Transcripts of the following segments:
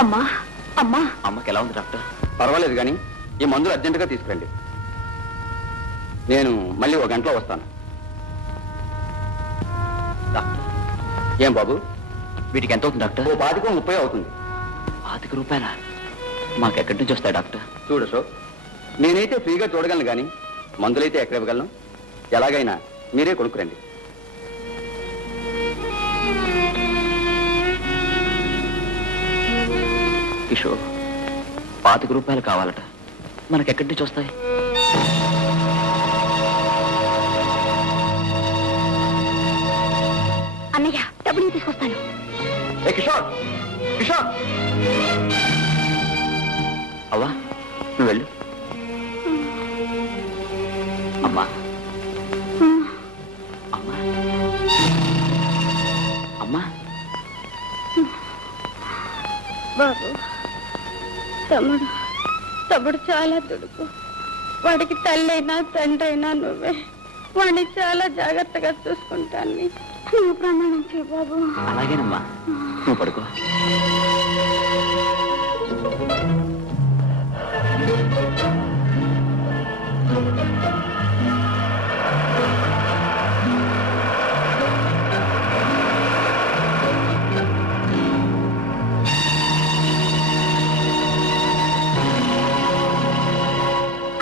అమ్మా అమ్మా అమ్మకి ఎలా ఉంది డాక్టర్? పర్వాలేదు కానీ ఈ మందులు అర్జెంటుగా తీసుకురండి. నేను మళ్ళీ 1 గంటలో వస్తాను. డాక్టర్ ఏం బాబు, వీటికి ఎంత అవుతుంది డాక్టర్? 25-30 అవుతుంది. 25 రూపాయలా? మాకెక్కడి నుంచి వస్తాయి డాక్టర్? చూడు సో, నేనైతే ఫ్రీగా చూడగలను కానీ మందులైతే ఎక్కడ ఇవ్వగలను. ఎలాగైనా మీరే కొనుక్కురండి. కిషోర్, 25 రూపాయలు కావాలట, మనకెక్కడి నుంచి వస్తాయి? అన్నయ్య డబ్బులు తీసుకొస్తాను. కిషోర్, కిషోర్! అవ్వా నువ్వు వెళ్ళు. అమ్మా అమ్మా అమ్మా. బాబు, తమ్ముడు చాలా దుడుకు. వాడికి తల్లైనా తండ్రైనా నువ్వే. వాడిని చాలా జాగ్రత్తగా చూసుకుంటాను. నువ్వు ప్రమాణం చేయ బాబు. అలాగేనమ్మా, నువ్వు పడుకో.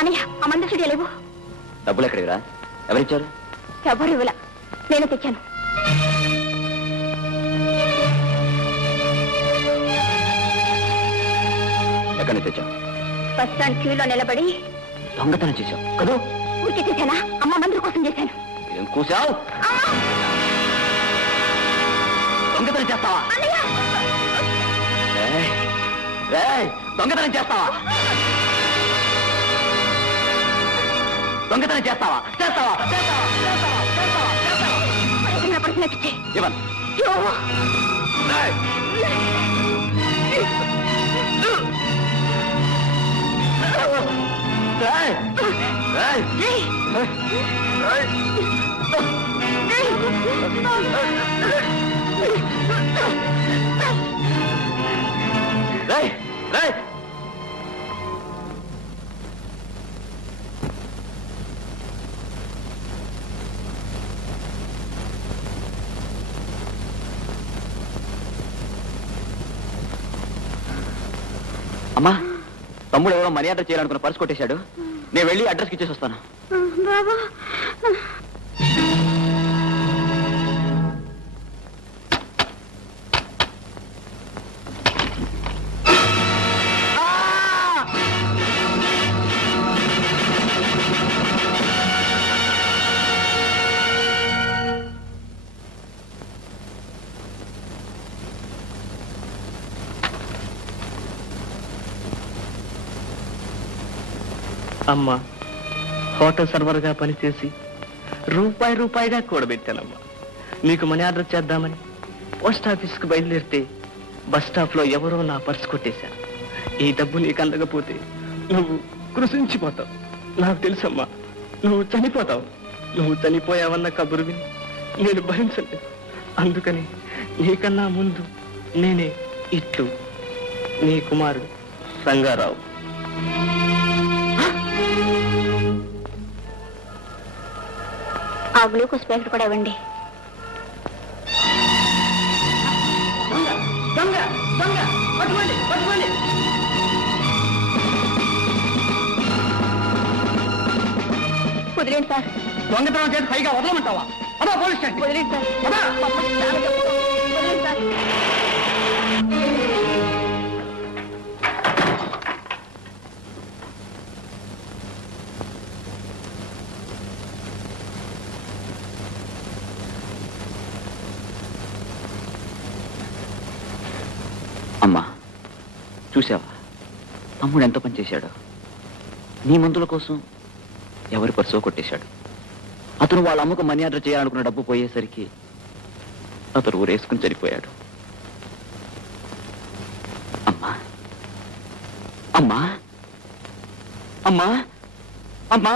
అన్నయ్య, ఆ మందు చెడి లేవు. డబ్బులు ఎక్కడివిరా? ఎవరిచ్చారు? ఎవరు ఇవ్వల, నేను తెచ్చాను. ఎక్కడి నుంచి తెచ్చావు? బస్ స్టాండ్ క్యూలో నిలబడి దొంగతనం చేశావు కదూ? ఊరికే చేశానా? అమ్మ మందుల కోసం చేశాను. ఏం కూసావు? దొంగతనం చేస్తావా? దొంగతనం చేస్తావా? దొంగతనం చేస్తావా? చేస్తావా? ఇవ్వను. అమ్మా, తమ్ముడు ఎవరో మనీ ఆర్డర్ చేయాలనుకున్న పర్స్ కొట్టేశాడు. నేను వెళ్ళి అడ్రస్కి ఇచ్చేసి వస్తాను. బాబా, అమ్మా, హోటల్ సర్వర్గా పనిచేసి రూపాయిగా కూడబెట్టానమ్మా. నీకు మనీ ఆర్డర్ చేద్దామని పోస్ట్ ఆఫీస్కి బయలుదేరితే బస్ స్టాప్లో ఎవరో నా పర్స్ కొట్టేశారు. ఈ డబ్బు నీకు అందకపోతే నువ్వు కృషించిపోతావు. నాకు తెలుసమ్మా, నువ్వు చనిపోతావు. నువ్వు చనిపోయావన్న కబురు విని నేను భరించలేదు. అందుకని నీకన్నా ముందు నేనే ఇట్లు నీ కుమారుడు రంగారావు. ఆ గ్లూకోజ్ ప్యాకెట్ కూడా ఇవ్వండి. వదిలేండి సార్. దొంగతనం చేసి పైగా వదలమంటావా? అదా పోలీస్ స్టేషన్. వదిలేండి సార్. వదిలేండి సార్. అమ్మా, చూసావా తమ్ముడు ఎంత పని చేశాడో? నీ మందుల కోసం ఎవరి పర్సో కొట్టేశాడు. అతను వాళ్ళ అమ్మకు మనీ ఆర్డర్ చేయాలనుకున్న డబ్బు పోయేసరికి అతను ఊరేసుకుని చనిపోయాడు. అమ్మా అమ్మా అమ్మా అమ్మా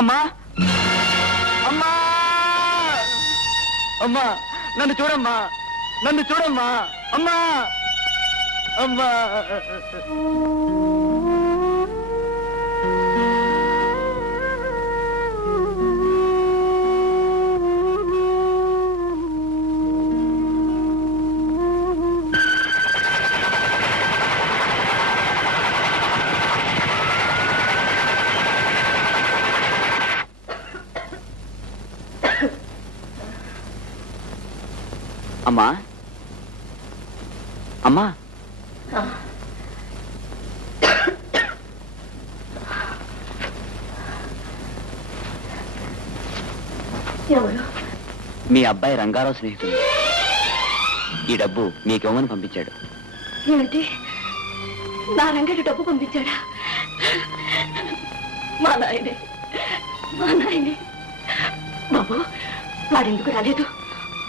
అమ్మా అమ్మా అమ్మా, నన్ను చూడమ్మా, నన్ను చూడమ్మా. అమ్మా అమ్మా అమ్మా అమ్మా ఎవరు? మీ అబ్బాయి రంగారావు స్నేహితుడు. ఈ డబ్బు మీకేమని పంపించాడు. ఏమిటి? నా రంగడి డబ్బు పంపించాడా? మా నాయనే బాబు, వాడెందుకు రాలేదు?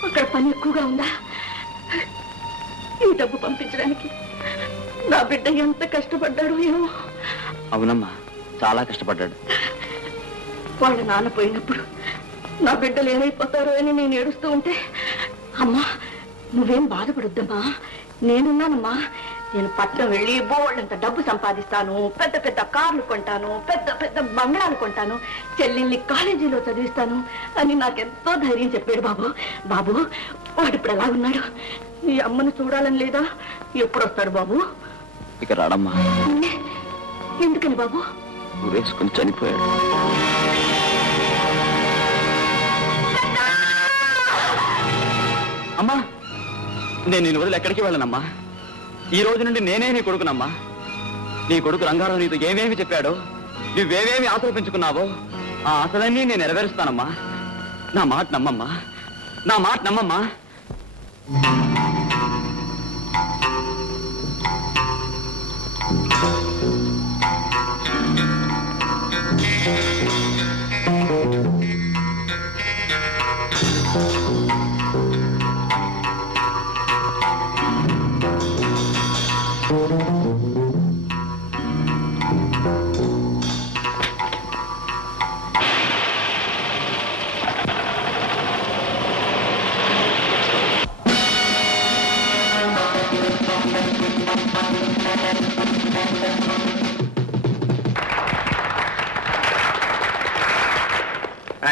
అక్కడ పని ఎక్కువగా ఉందా? ఈ డబ్బు పంపించడానికి నా బిడ్డ ఎంత కష్టపడ్డాడు ఏమో. అవునమ్మా, చాలా కష్టపడ్డాడు. వాళ్ళ నాన్న పోయినప్పుడు నా బిడ్డలు ఏమైపోతారో అని నేను ఏడుస్తూ ఉంటే, అమ్మా నువ్వేం బాధపడొద్దమ్మా, నేనున్నానమ్మా. నేను పట్నం వెళ్ళి బోళ్ళంత డబ్బు సంపాదిస్తాను, పెద్ద పెద్ద కార్లు కొంటాను, పెద్ద పెద్ద బంగ్లాలు కొంటాను, చెల్లెల్ని కాలేజీలో చదివిస్తాను అని నాకెంతో ధైర్యం చెప్పాడు బాబు. బాబు వాడు ఇప్పుడు ఎలా ఉన్నాడు? ఈ అమ్మను చూడాలని లేదా? ఎప్పుడు వస్తాడు బాబు? ఇక రాడమ్మా. ఎందుకని బాబు? ఊరేసుకుని చనిపోయాడు. అమ్మా, నేను నిన్ను వదిలి ఎక్కడికి వెళ్ళనమ్మా. ఈ రోజు నుండి నేనే నీ కొడుకునమ్మా. నీ కొడుకు రంగారావు నీతో ఏమేమి చెప్పాడో, నువ్వేమేమి ఆశలు పెంచుకున్నావో ఆ ఆశలన్నీ నేను నెరవేరుస్తానమ్మా. నా మాట నమ్మమ్మా, నా మాట నమ్మమ్మా.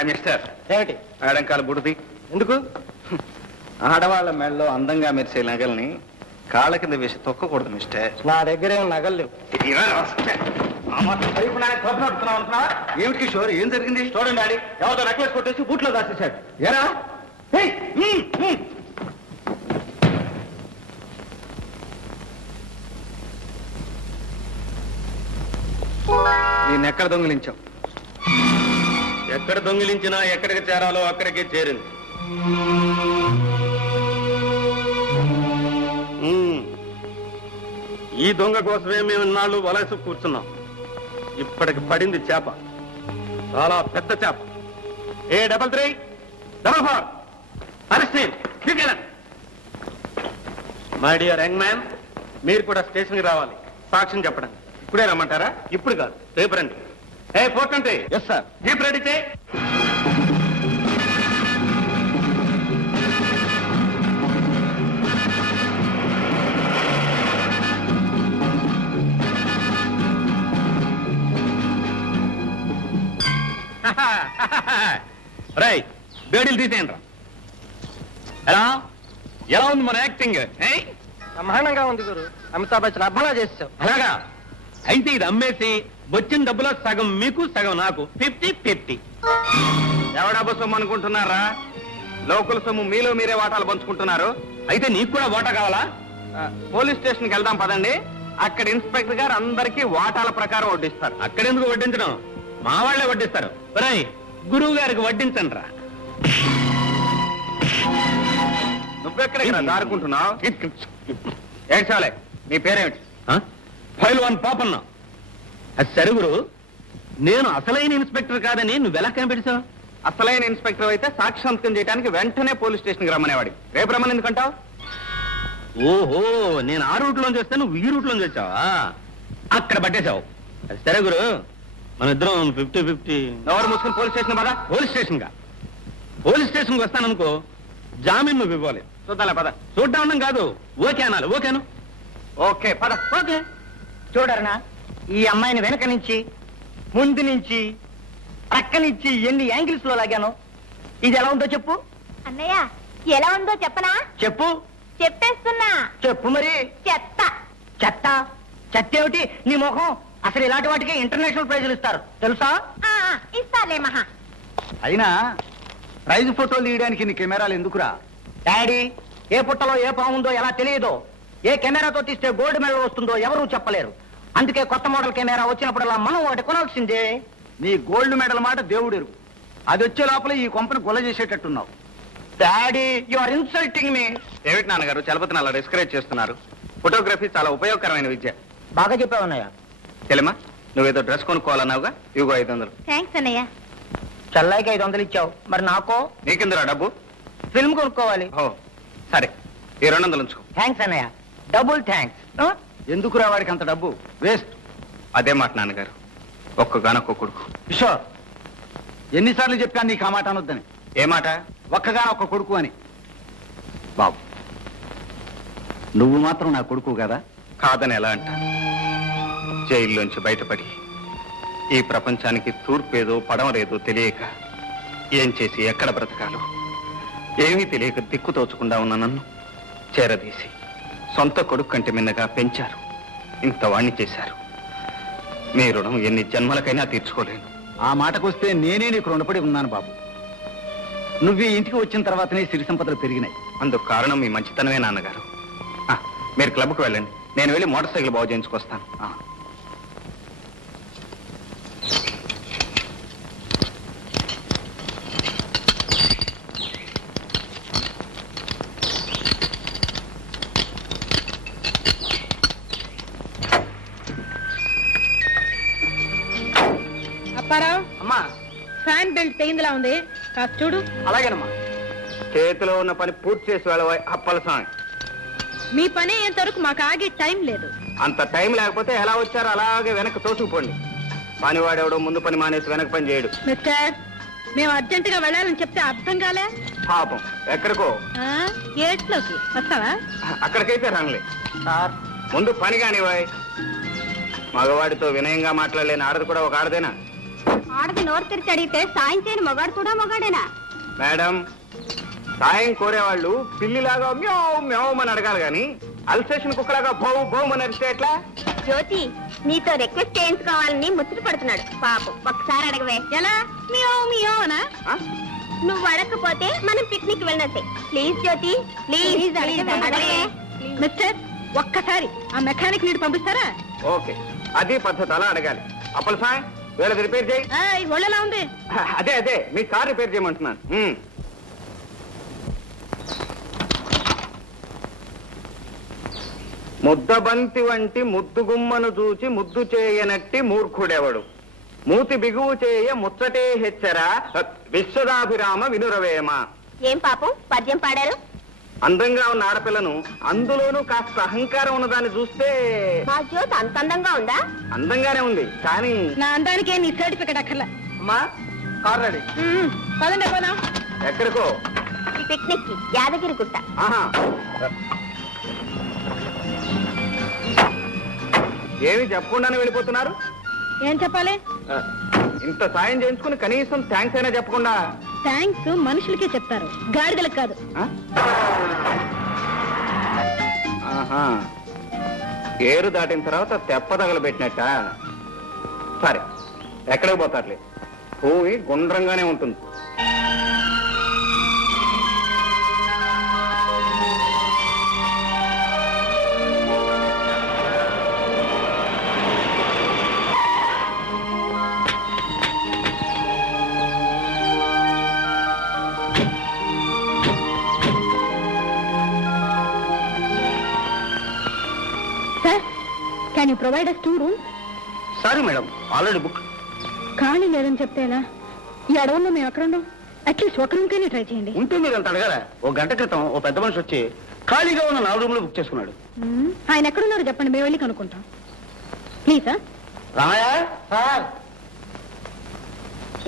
మిస్టర్ ఏమిటి ఆడంకాల బుడిది ఎందుకు? ఆడవాళ్ళ మెడలో అందంగా మెరిసే నగల్ని కాళ్ళ కింద వేసి తొక్కకూడదు మిస్టర్. నా దగ్గర ఏం నగలు లేవు. ఏమిటి కిషోర్, ఏం జరిగింది? చూడండి ఆడి ఎవరితో నెక్లెస్ కొట్టేసి బూట్లో దాచేశాడు. ఏరా నేనెక్కడ దొంగిలించావు? ఎక్కడ దొంగిలించినా ఎక్కడికి చేరాలో అక్కడికి చేరింది. ఈ దొంగ కోసమే మేము ఇన్నాళ్ళు వలస కూర్చున్నాం. ఇప్పటికి పడింది చేప, చాలా పెద్ద చేప. A3344 my dear young man, మీరు కూడా స్టేషన్కి రావాలి సాక్ష్యం చెప్పడానికి. ఇప్పుడే రమ్మంటారా? ఇప్పుడు కాదు, రేపు రండి. 420. Yes sir. జీప్ రెడీ చేయి. రై బేడీలు తీసేయండి రా. ఎలా ఉంది మన యాక్టింగ్? బ్రహ్మాండంగా ఉంది గురు. అమితాబ్ బచ్చన్ అబ్బలా చేసావు. అలాగా అయితే ఇది అమ్మేసి వచ్చిన డబ్బులో సగం మీకు సగం నాకు, 50-50. ఎవడా సొమ్ము అనుకుంటున్నారా? లోకల్ సొమ్ము మీలో మీరే వాటాలు పంచుకుంటున్నారు. అయితే నీకు కూడా వాటా కావాలా? పోలీస్ స్టేషన్కి వెళ్దాం పదండి. అక్కడ ఇన్స్పెక్టర్ గారు అందరికీ వాటాల ప్రకారం వడ్డిస్తారు. అక్కడెందుకు వడ్డించడం? మా వాళ్లే వడ్డిస్తారు. గురువు గారికి వడ్డించండి రా. నువ్వెక్కడ దారుకుంటున్నావు? ఏడ్చాలే. నీ పేరేమిటి? ఫైల్వాన్ పాపన్న. అది సరే గురు, నేను అసలైన ఇన్స్పెక్టర్ కాదని నువ్వెలా కనిపెట్టావు? అసలైన ఇన్స్పెక్టర్ అయితే సాక్షాంతం చేయడానికి వెంటనే పోలీస్ స్టేషన్కి రమ్మనేవాడి. రేపు రమ్మని ఎందుకంటావు? ఓహో, నేను ఆ రూట్ లోంచి వస్తే నువ్వు ఈ రూట్ లోంచి వచ్చావా? అక్కడ పట్టేశావు. అది సరే గురు, మన ఇద్దరం 50-50. ఎవరు మూసుకుని పోలీస్ స్టేషన్ పదా? పోలీస్ స్టేషన్కి వస్తాననుకో, జామీన్ నువ్వు ఇవ్వాలి. చూద్దాలే పద. చూడ్డా ఉండడం కాదు, ఓకే అనాలి. ఓకేను ఓకే పద. ఓకే. చూడరనా, ఈ అమ్మాయిని వెనక నుంచి, ముందు నుంచి, ప్రక్క నుంచి ఎన్ని యాంగిల్స్ లో లాగాను. ఇది ఎలా ఉందో చెప్పు. అన్నయ్య ఎలా ఉందో చెప్పనా? చెప్పు. చెప్పేస్తున్నా. చెప్పు మరి. చెత్త. చెత్త? చెత్త ఏమిటి నీ ముఖం? అసలు ఇలాంటి వాటికి ఇంటర్నేషనల్ ప్రైజులు ఇస్తారు తెలుసా? ఇస్తాలే మహా. అయినా ప్రైజ్ ఫోటోలు తీయడానికి నీ కెమెరాలు ఎందుకురా? డాడీ, ఏ పుట్టలో ఏ పాముందో ఎలా తెలియదో, ఏ కెమెరాతో తీస్తే గోల్డ్ మెడల్ వస్తుందో ఎవరూ చెప్పలేరు. అందుకే కొత్త మోడల్ కెమెరా వచ్చినప్పుడల్లా మనం ఒకటి కొనాల్సిందే. నీ గోల్డ్ మెడల్ మాట దేవుడు ఎరుగు. అది వచ్చే లోపల ఈ కొంపని గొల్ల చేసేటట్టున్నావు. Daddy, you are insulting me. ఏమిటి నాన్నగారు చలపతిని అలా డిస్కరేజ్ చేస్తున్నారు? ఫోటోగ్రఫీ చాలా ఉపయోగకరమైన విద్య. బాగా చెప్పావన్నయ్య. చెల్లెమ్మా, నువ్వేదో డ్రెస్ కొనుక్కోవాలన్నావుగా, ఇవిగో 500. థ్యాంక్స్ అన్నయ్య. చెల్లాయికి 500 ఇచ్చావు, మరి నాకో నీకెందురా డబ్బు? ఫిల్మ్ కొనుక్కోవాలి. ఓ సరే, ఈ 200 ఉంచుకో. థ్యాంక్స్ అన్నయ్య, డబుల్ థ్యాంక్స్. ఎందుకురా వాడికి అంత డబ్బు? వేస్ట్. అదే మాట నాన్నగారు, ఒక్కగానొక్క కొడుకు. కిషోర్, ఎన్నిసార్లు చెప్పాను నీకు ఆ మాట అనొద్దని? ఏ మాట? ఒక్కగానొక్క కొడుకు అని. బాబు, నువ్వు మాత్రం నా కొడుకు కదా? కాదని ఎలా అంటాను? జైల్లోంచి బయటపడి ఈ ప్రపంచానికి తూర్పేదో పడమరేదో తెలియక ఏం చేసి ఎక్కడ బ్రతకాలో ఏమీ తెలియక దిక్కు తోచకుండా ఉన్న నన్ను చేరదీసి సొంత కొడుకు కంటే మిన్నగా పెంచారు. ఇంత వాణ్ణి చేశారు. మీ రుణం ఎన్ని జన్మలకైనా తీర్చుకోలేను. ఆ మాటకొస్తే నేనే నీకు రుణపడి ఉన్నాను బాబు. నువ్వు ఈ ఇంటికి వచ్చిన తర్వాతనే సిరి సంపదలు పెరిగినాయి. అందుకు కారణం మీ మంచితనమే నాన్నగారు. మీరు క్లబ్కు వెళ్ళండి, నేను వెళ్ళి మోటార్ సైకిల్ బాగు చేయించుకొస్తాను. అప్పారావు, అమ్మా. ఫ్యాన్ బెల్ట్ తెగిందిలా ఉంది, కాస్త చూడు. అలాగేనమ్మా. చేతిలో ఉన్న పని పూర్తి చేసి వెళ్ళవా అప్పల స్వామి. మీ పని అయ్యేంత వరకు మాకు ఆగే టైం లేదు. అంత టైం లేకపోతే ఎలా వచ్చారో అలాగే వెనక్కి తోసుకుపోండి. పనివాడెవడో ముందు పని మానేసి వెనక పని చేయడు. మిస్టర్, మేము అర్జెంటుగా వెళ్ళాలని చెప్తే అర్థం కాలే? పాపం ఎక్కడికో ఏట్లోకి వస్తావా? అక్కడికైతే రంగులే సార్, ముందు పని కానివాయ్. మగవాడితో వినయంగా మాట్లాడలేని ఆడది కూడా ఒక ఆడదేనా? ఆడది నోరు తెరిచి అడిగితే సాయం చేయని మొగాడు కూడా మొగాడేనా? మేడం, సాయం కోరేవాళ్ళు పిల్లిలాగా మ్యావ్ మ్యావ్ అని అడగాలి గాని అల్సేషన్ కుక్కలాగా భౌ భౌమని అరిస్తే ఎట్లా? జ్యోతి, నీతో రిక్వెస్ట్ చేయించుకోవాలని ముచ్చట పడుతున్నాడు. పాపం ఒక్కసారి అడగవే. ఎలా? మియో మియో అనా? నువ్వు అడగకపోతే మనం పిక్నిక్ వెళ్ళినట్టే. ప్లీజ్ జ్యోతి, ప్లీజ్ అడగవే. మిస్టర్, ఒక్కసారి ఆ మెకానిక్ నీడు పంపిస్తారా? ఓకే, అది పద్ధతి, అలా అడగాలి. అప్పల సాయం వీళ్ళది రిపేర్ చేయి. ఒళ్ళెలా ఉంది? అదే మీ కార్ రిపేర్ చేయమంటున్నాను. ముద్దబంతి వంటి ముద్దుగుమ్మను చూచి ముద్దు చేయనట్టి మూర్ఖుడెవడు, మూతి బిగువు చేయ ముచ్చటే హెచ్చరా విశ్వదాభిరామ వినురవేమ. ఏం పాపం పద్యం పాడారు? అందంగా ఉన్న ఆడపిల్లను, అందులోనూ కాస్త అహంకారం ఉన్నదాన్ని చూస్తే. మా జ్యోతి అంత అందంగా ఉందా? అందంగానే ఉంది, కానీ నా అందానికే నీ సర్టిఫికెట్ అక్కర్లా. అమ్మా, కార్ రెడీ. పదండి పోదాం. ఎక్కడికో పిక్నిక్ కి యాదగిరి గుట్ట. ఆహా, ఏమి చెప్పకుండానే వెళ్ళిపోతున్నారు? ఏం చెప్పాలి? ఇంత సాయం చేయించుకుని కనీసం థ్యాంక్స్ అయినా చెప్పకుండా. థ్యాంక్స్ మనుషులకే చెప్తారు, గాడిదలకు కాదు. ఆహా, ఏరు దాటిన తర్వాత తెప్ప తగలబెట్టినట్ట. సరే, ఎక్కడికి పోతారులే, భూమి గుండ్రంగానే ఉంటుంది. Can you provide us 2 rooms? Sorry madam, already book. ఖాళీ లేదని చెప్తే ఎలా? ఈ అడవుల్లో మేము ఎక్కడ ఉన్నాం? అట్లీస్ట్ ఒక రూమ్ కైనా ట్రై చేయండి. ఉంటే మీరు అంత అడగాల. ఓ గంట క్రితం ఓ పెద్ద మనిషి వచ్చి ఖాళీగా ఉన్న 4 రూములు బుక్ చేసుకున్నాడు. ఆయన ఎక్కడున్నారో చెప్పండి, మేము వెళ్ళి కనుక్కుంటాం. ప్లీజ్. రామయ్య సార్,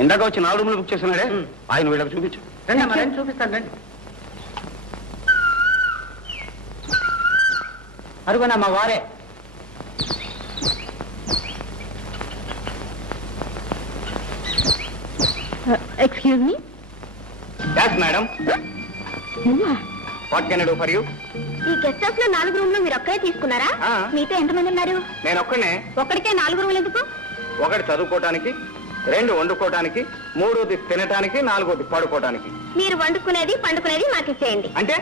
ఇందాక వచ్చి 4 రూములు బుక్ చేసుకున్నాడే, ఆయన వీళ్ళకి చూపించు. చూపిస్తాను రండి. అరుగునమ్మా వారే. Excuse me. Yes madam. What can I do for you? ఈ గెస్ట్ హౌస్ లో 4 రూమ్లు మీరు ఒక్కడే తీసుకున్నారా? మీతో ఎంతమంది ఉన్నారు? నేను ఒక్కనే. ఒక్కడికే 4 రూములు ఎందుకు? 1 చదువుకోవటానికి, 2 వండుకోవటానికి, 3 తినటానికి, 4 పడుకోవటానికి. మీరు వండుకునేది పండుకునేది మాకు ఇచ్చేయండి. అంటే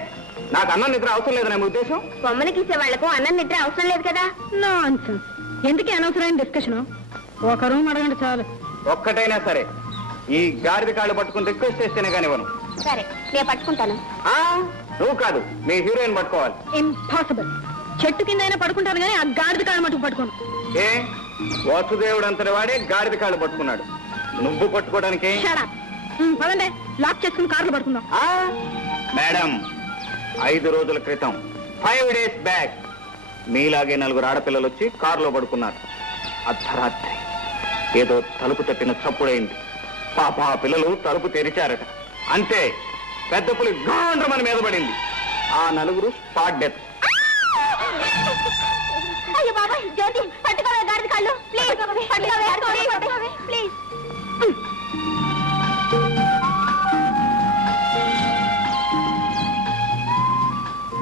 నాకు అన్నం నిద్ర అవసరం లేదని మీ ఉద్దేశం? బొమ్మలకి ఇచ్చే వాళ్లకు అన్నం నిద్ర అవసరం లేదు కదా. నాన్సెన్స్. ఎందుకే అనవసరమైన డిస్కషన్? ఒక రూమ్ అడగండి చాలు. ఒక్కటైనా సరే ఈ గాడిద కాళ్ళు పట్టుకుని రిక్వెస్ట్ చేస్తేనే కానివ్వను. సరే నేను పట్టుకుంటాను. నువ్వు కాదు, మీ హీరోయిన్ పట్టుకోవాలి. ఇంపాసిబుల్. చెట్టు కింద అయినా పడుకుంటాను కానీ ఆ గాడిద కాళ్ళు మటుకు పట్టుకోను. ఏ వాసుదేవుడు అంతటి వాడే గాడిద కాళ్ళు పట్టుకున్నాడు, నువ్వు పట్టుకోవడానికి? పదండి, లాక్ చేసుకుని కార్లు పడుకుందాం. మేడం, 5 రోజుల క్రితం 5 days బ్యాక్ మీలాగే 4 ఆడపిల్లలు వచ్చి కారులో పడుకున్నారు. అర్ధరాత్రి ఏదో తలుపు తట్టిన చప్పుడైంది. పాప ఆ పిల్లలు తలుపు తెరిచారట. అంతే, పెద్ద పులి గాండ్రమని మీద పడింది. ఆ 4 స్పాట్ డెత్. అయ్యో బాబా, జ్యోతి పట్టుకోవే గాడిద కాళ్ళు ప్లీజ్. పట్టుకోవే ప్లీజ్.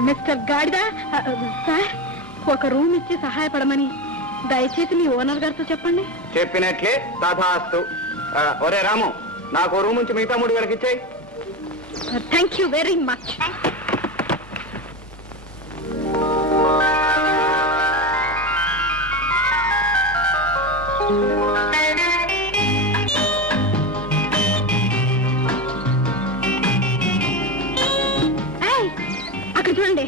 మిస్టర్ గాడిద సార్, ఒక రూమ్ ఇచ్చి సహాయపడమని దయచేసి మీ ఓనర్ గారితో చెప్పండి. చెప్పినట్లే తథాస్తు. ఒరే రాము, నాకు రూమ్ నుంచి మిగతా 3 గడికి ఇచ్చేయి. Thank you very much. అక్కడ చూడండి,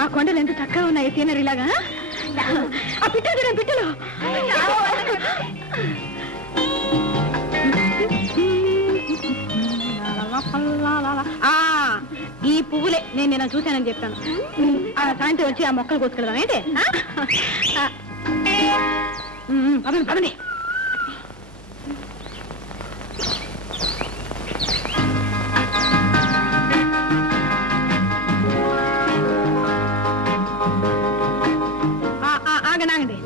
ఆ కొండలు ఎంత చక్కగా ఉన్నాయి సీనరీ లాగా. ఆ పిట్టలు చూడండి, పిట్టలు. ఈ పువ్వులే నేను నిన్న చూశానని చెప్పాను. సాయంత్రం వచ్చి ఆ మొక్కలు కోసుకెళ్దాం ఏంటి? పదండి పదండి. ఆగండి,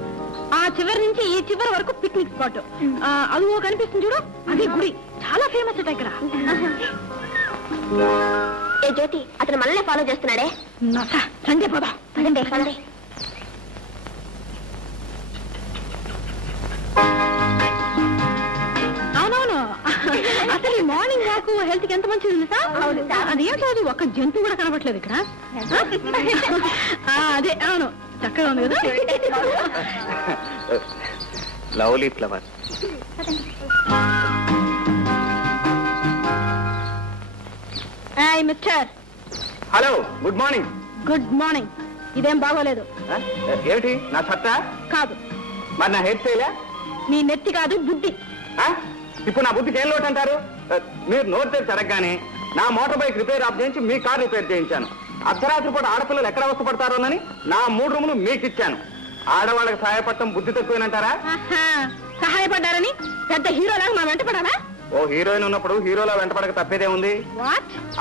ఆ చివరి నుంచి ఈ చివరి వరకు పిక్నిక్ స్పాట్. అది కనిపిస్తుంది చూడు, అది గుడి, చాలా ఫేమస్ అట ఇక్కడ. ఏ జ్యోతి, అతను మనల్ని ఫాలో చేస్తున్నాడే. సండే పోదా. పదండి పదండి. అవునవును, అసలు ఈ మార్నింగ్ వాక్ హెల్త్ కి ఎంత మంచిది సార్. అదేంటో అది ఒక్క జంతువు కూడా కనబట్లేదు ఇక్కడ. అదే అవును, చక్కగా ఉంది కదా. Lovely flower. Mister. Hello, good morning. Good morning. ఇదేం బాగోలేదు. ఏమిటి నా సత్తా? కాదు. మరి నా హెయిర్ స్టైలా? నీ నెత్తి కాదు, బుద్ధి. ఇప్పుడు నా బుద్ధికి ఏం లోటు అంటారు? మీరు నోరు తెరిచి అడగగానే నా మోటార్ బైక్ రిపేర్ ఆఫ్ చేయించి మీ కార్ రిపేర్ చేయించాను. అర్ధరాత్రి పూట ఆడపిల్లలు ఎక్కడ అవస్థపడతారోనని నా 3 రూములు మీకు ఇచ్చాను. ఆడవాళ్ళకి సహాయపడటం బుద్ధి తక్కువేనంటారా? సహాయపడ్డారని పెద్ద హీరోలాగా మా వెంట పడాలా? ఓ హీరోయిన్ ఉన్నప్పుడు హీరోలా వెంటపడక తప్పేదే ఉంది.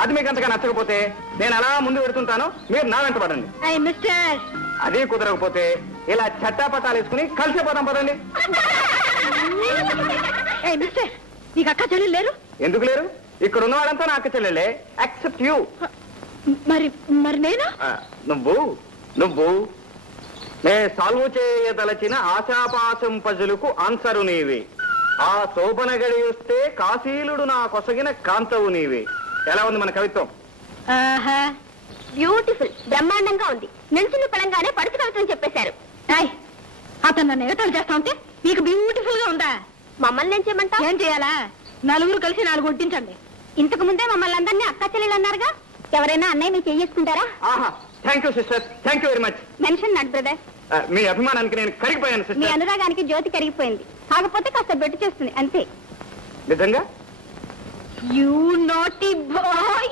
అది మీకు అంతగా నచ్చకపోతే నేను అలా ముందు పెడుతుంటాను, మీరు నా వెంట పడండి. మిస్టర్, అదే కుదరకపోతే ఇలా చట్టాపట్టాలు వేసుకుని కలిసిపోతాం పదండి. మిస్టర్, నీకు అక్క చెల్లెలు లేరు? ఎందుకు లేరు? ఇక్కడ ఉన్న వాళ్ళంతా నా అక్క చెల్లెలే, యాక్సెప్ట్ యూ. మరి మరి నేను? నువ్వు నే సాల్వ్ చేయదలచిన ఆశాపాశం పజులకు ఆన్సరు నీవే. ఆ శోభన గడి వస్తే కాశీలుడు నా కొసగిన కాంతవు నీవే. ఎలా ఉంది మన కవిత్వం? బ్యూటిఫుల్, బ్రహ్మాండంగా ఉంది. నిల్చుని పడంగానే పడుచు కవిత్వం చెప్పేశారు. అతను నన్ను ఎగతాళి చేస్తా ఉంటే మీకు బ్యూటిఫుల్ గా ఉందా? మమ్మల్ని ఏం చేయమంటా? ఏం చేయాలా? 4 కలిసి 4 కొట్టించండి. ఇంతకు ముందే మమ్మల్ని అందరినీ అక్క చెల్లెలు అన్నారుగా, ఎవరైనా అన్నయ్య మీరు చేసుకుంటారా? Thank you sister, thank you very much. Mention not brother. మీ అభిమానానికి నేను కరిగిపోయాను మీ సిస్టర్. అనురాగానికి జ్యోతి కరిగిపోయింది, కాకపోతే కాస్త బెట్టు చేస్తుంది అంతే. నిజంగా? You naughty boy.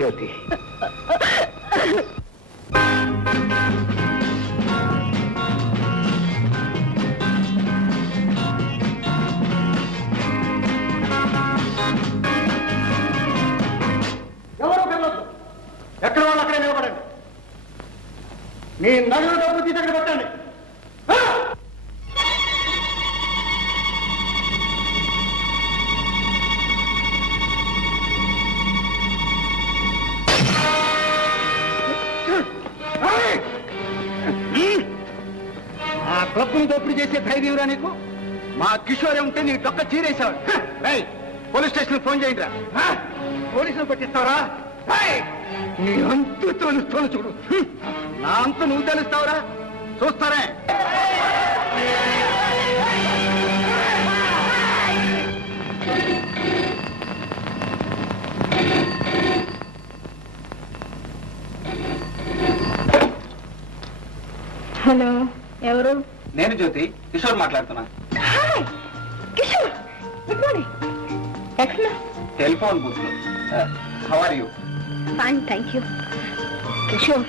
జ్యోతి ఎవరో వెళ్ళొద్దు. ఎక్కడ వాళ్ళు అక్కడే నిలబడండి. మీ నగలు డబ్బు తీసి అక్కడ పెట్టండి. ఆ క్లబ్ని దోపిడీ చేసే ధైర్యంరా నీకు? మా కిషోరే ఉంటే నీ డొక్క చీరేశాడు. పోలీస్ స్టేషన్ ఫోన్ చేయండి రా. పోలీసులు పట్టిస్తావరా? నీ అంతు తెలుస్తాను చూడు. నా అంత నువ్వు తెలుస్తావురా? చూస్తారే. హలో, ఎవరు? నేను జ్యోతి, కిషోర్ మాట్లాడుతున్నా. Hi Kishore, good morning. ఎక్కడ? టెలిఫోన్ బూత్ లో. How are you? Fine, thank you. Kishore,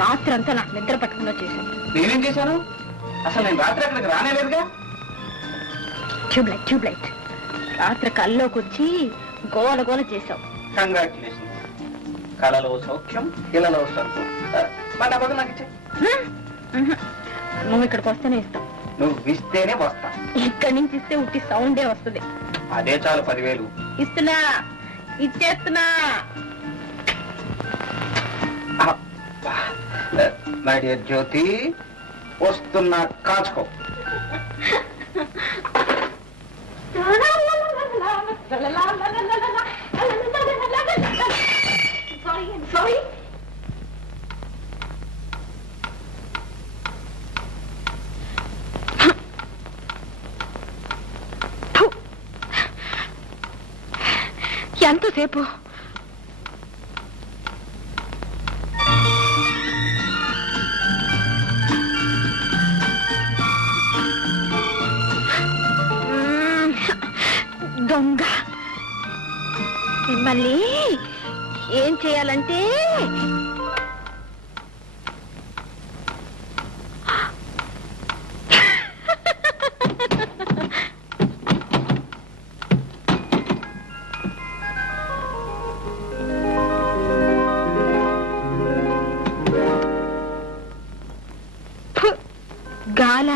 రాత్రి అంతా నాకు నిద్ర పట్టకుండా చేశాను. నేనేం చేశాను? అసలు నేను రాత్రి అక్కడికి రానేలేదుగా. ట్యూబ్లైట్ రాత్రి కల్లోకి వచ్చి గోల గోల చేశావు. కంగ్రాచులేషన్. కళలో సౌఖ్యం, ఇళ్లలో సౌఖ్యం. మన బదులు నాకు ఇచ్చే. నువ్వు ఇక్కడికి వస్తేనే ఇస్తావు. నువ్వు ఇస్తేనే వస్తా. ఇక్కడి నుంచి ఇస్తే ఉట్టి సౌండే వస్తుంది. అదే చాలు 10,000. ఇస్తున్నా, ఇచ్చేస్తున్నా. మై డియర్ జ్యోతి, వస్తున్నా, కాచుకో. సారీ. ఎంతసేపు? దొంగ. మిమ్మల్ని ఏం చేయాలంటే గాల.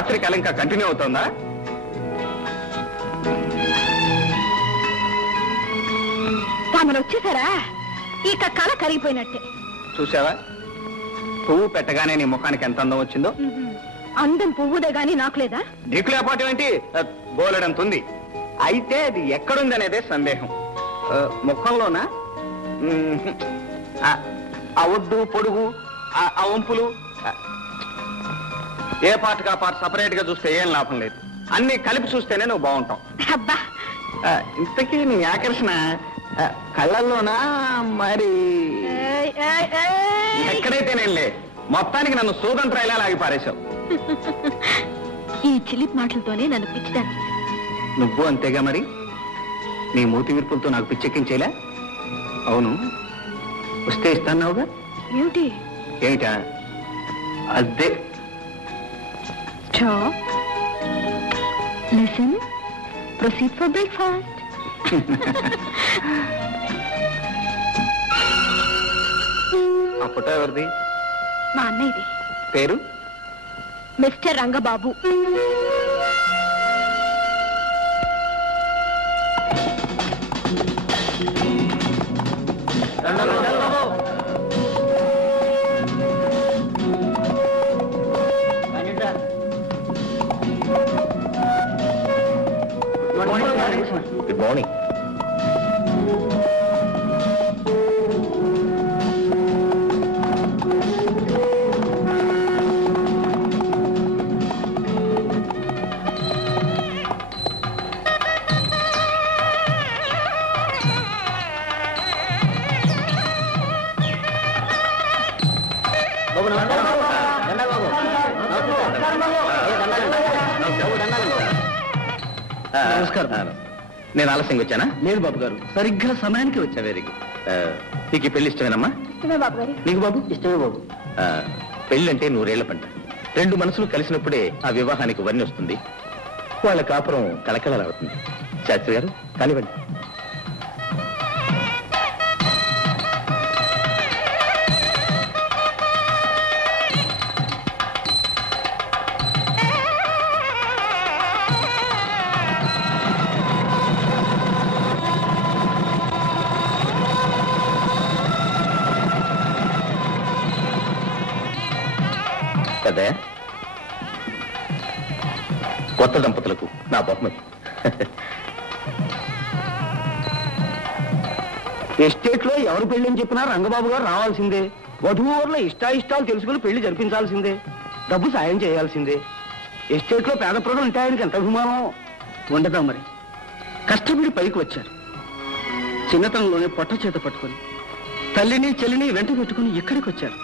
రాత్రి కళ ఇంకా కంటిన్యూ అవుతుందా? తమరు వచ్చేసారా? ఇక కళ కరిగిపోయినట్టే. చూసావా, పువ్వు పెట్టగానే నీ ముఖానికి ఎంత అందం వచ్చిందో. అందం పువ్వుదే గాని నాకు లేదా? నీకు లేకపోవటం ఏంటి? బోలెడంత ఉంది. అయితే అది ఎక్కడుందనేదే సందేహం. ముఖంలోనా? ఆ ఒడ్డు పొడుగు, ఆ వంపులు, ఏ పార్ట్గా పార్ట్ సపరేట్ గా చూస్తే ఏం లాభం లేదు. అన్ని కలిపి చూస్తేనే నువ్వు బాగుంటావు. అబ్బా, ఇంతకీ నీ ఆకర్షణ కళ్ళల్లోనా మరి ఎక్కడైతేనేలే, మొత్తానికి నన్ను సూదం ట్రైలా లాగి పారేశావు. ఈ చిలిప్ మాటలతోనే నన్ను పిచ్చిదాన్ని. నువ్వు అంతేగా మరి. నీ మూతి విరుపులతో నాకు పిచ్చెక్కించేలా. అవును, వస్తే ఇస్తాన్నావుగా. ఏమిటి? ఏమిటా? అదే. Listen, proceed for breakfast. ఆ ఫోటో ఎవరిది? మా అన్నయ్యది. పేరు? మిస్టర్ రంగబాబు. Good morning. నమస్కారం. నేను ఆలస్యంగా వచ్చానా? లేదు బాబు గారు, సరిగ్గా సమయానికి వచ్చా. Very good. నీకు ఈ పెళ్లి ఇష్టమేనమ్మా? ఇష్టమే బాబు గారు. నీకు బాబు? ఇష్టమే బాబు. పెళ్లి అంటే 100 ఏళ్ల పంట. 2 మనసులు కలిసినప్పుడే ఆ వివాహానికి వన్నె వస్తుంది, వాళ్ళ కాపురం కళకళలాడుతుంది. శాస్త్రి గారు కానివ్వండి. పెద్దయ్య, కొత్త దంపతులకు నా బహుమతి. ఎస్టేట్ లో ఎవరు పెళ్లిని చెప్పినా రంగబాబు గారు రావాల్సిందే. వధువుల ఇష్టాయిష్టాలు తెలుసుకుని పెళ్లి జరిపించాల్సిందే. డబ్బు సాయం చేయాల్సిందే. ఎస్టేట్ లో పేద ప్రజలు ఉంటే ఆయనకి ఎంత అభిమానం ఉండదా మరి. కష్టపడి పైకి వచ్చారు. చిన్నతనంలోనే పొట్ట చేత పట్టుకొని తల్లిని చెల్లిని వెంట పెట్టుకుని ఇక్కడికి వచ్చారు.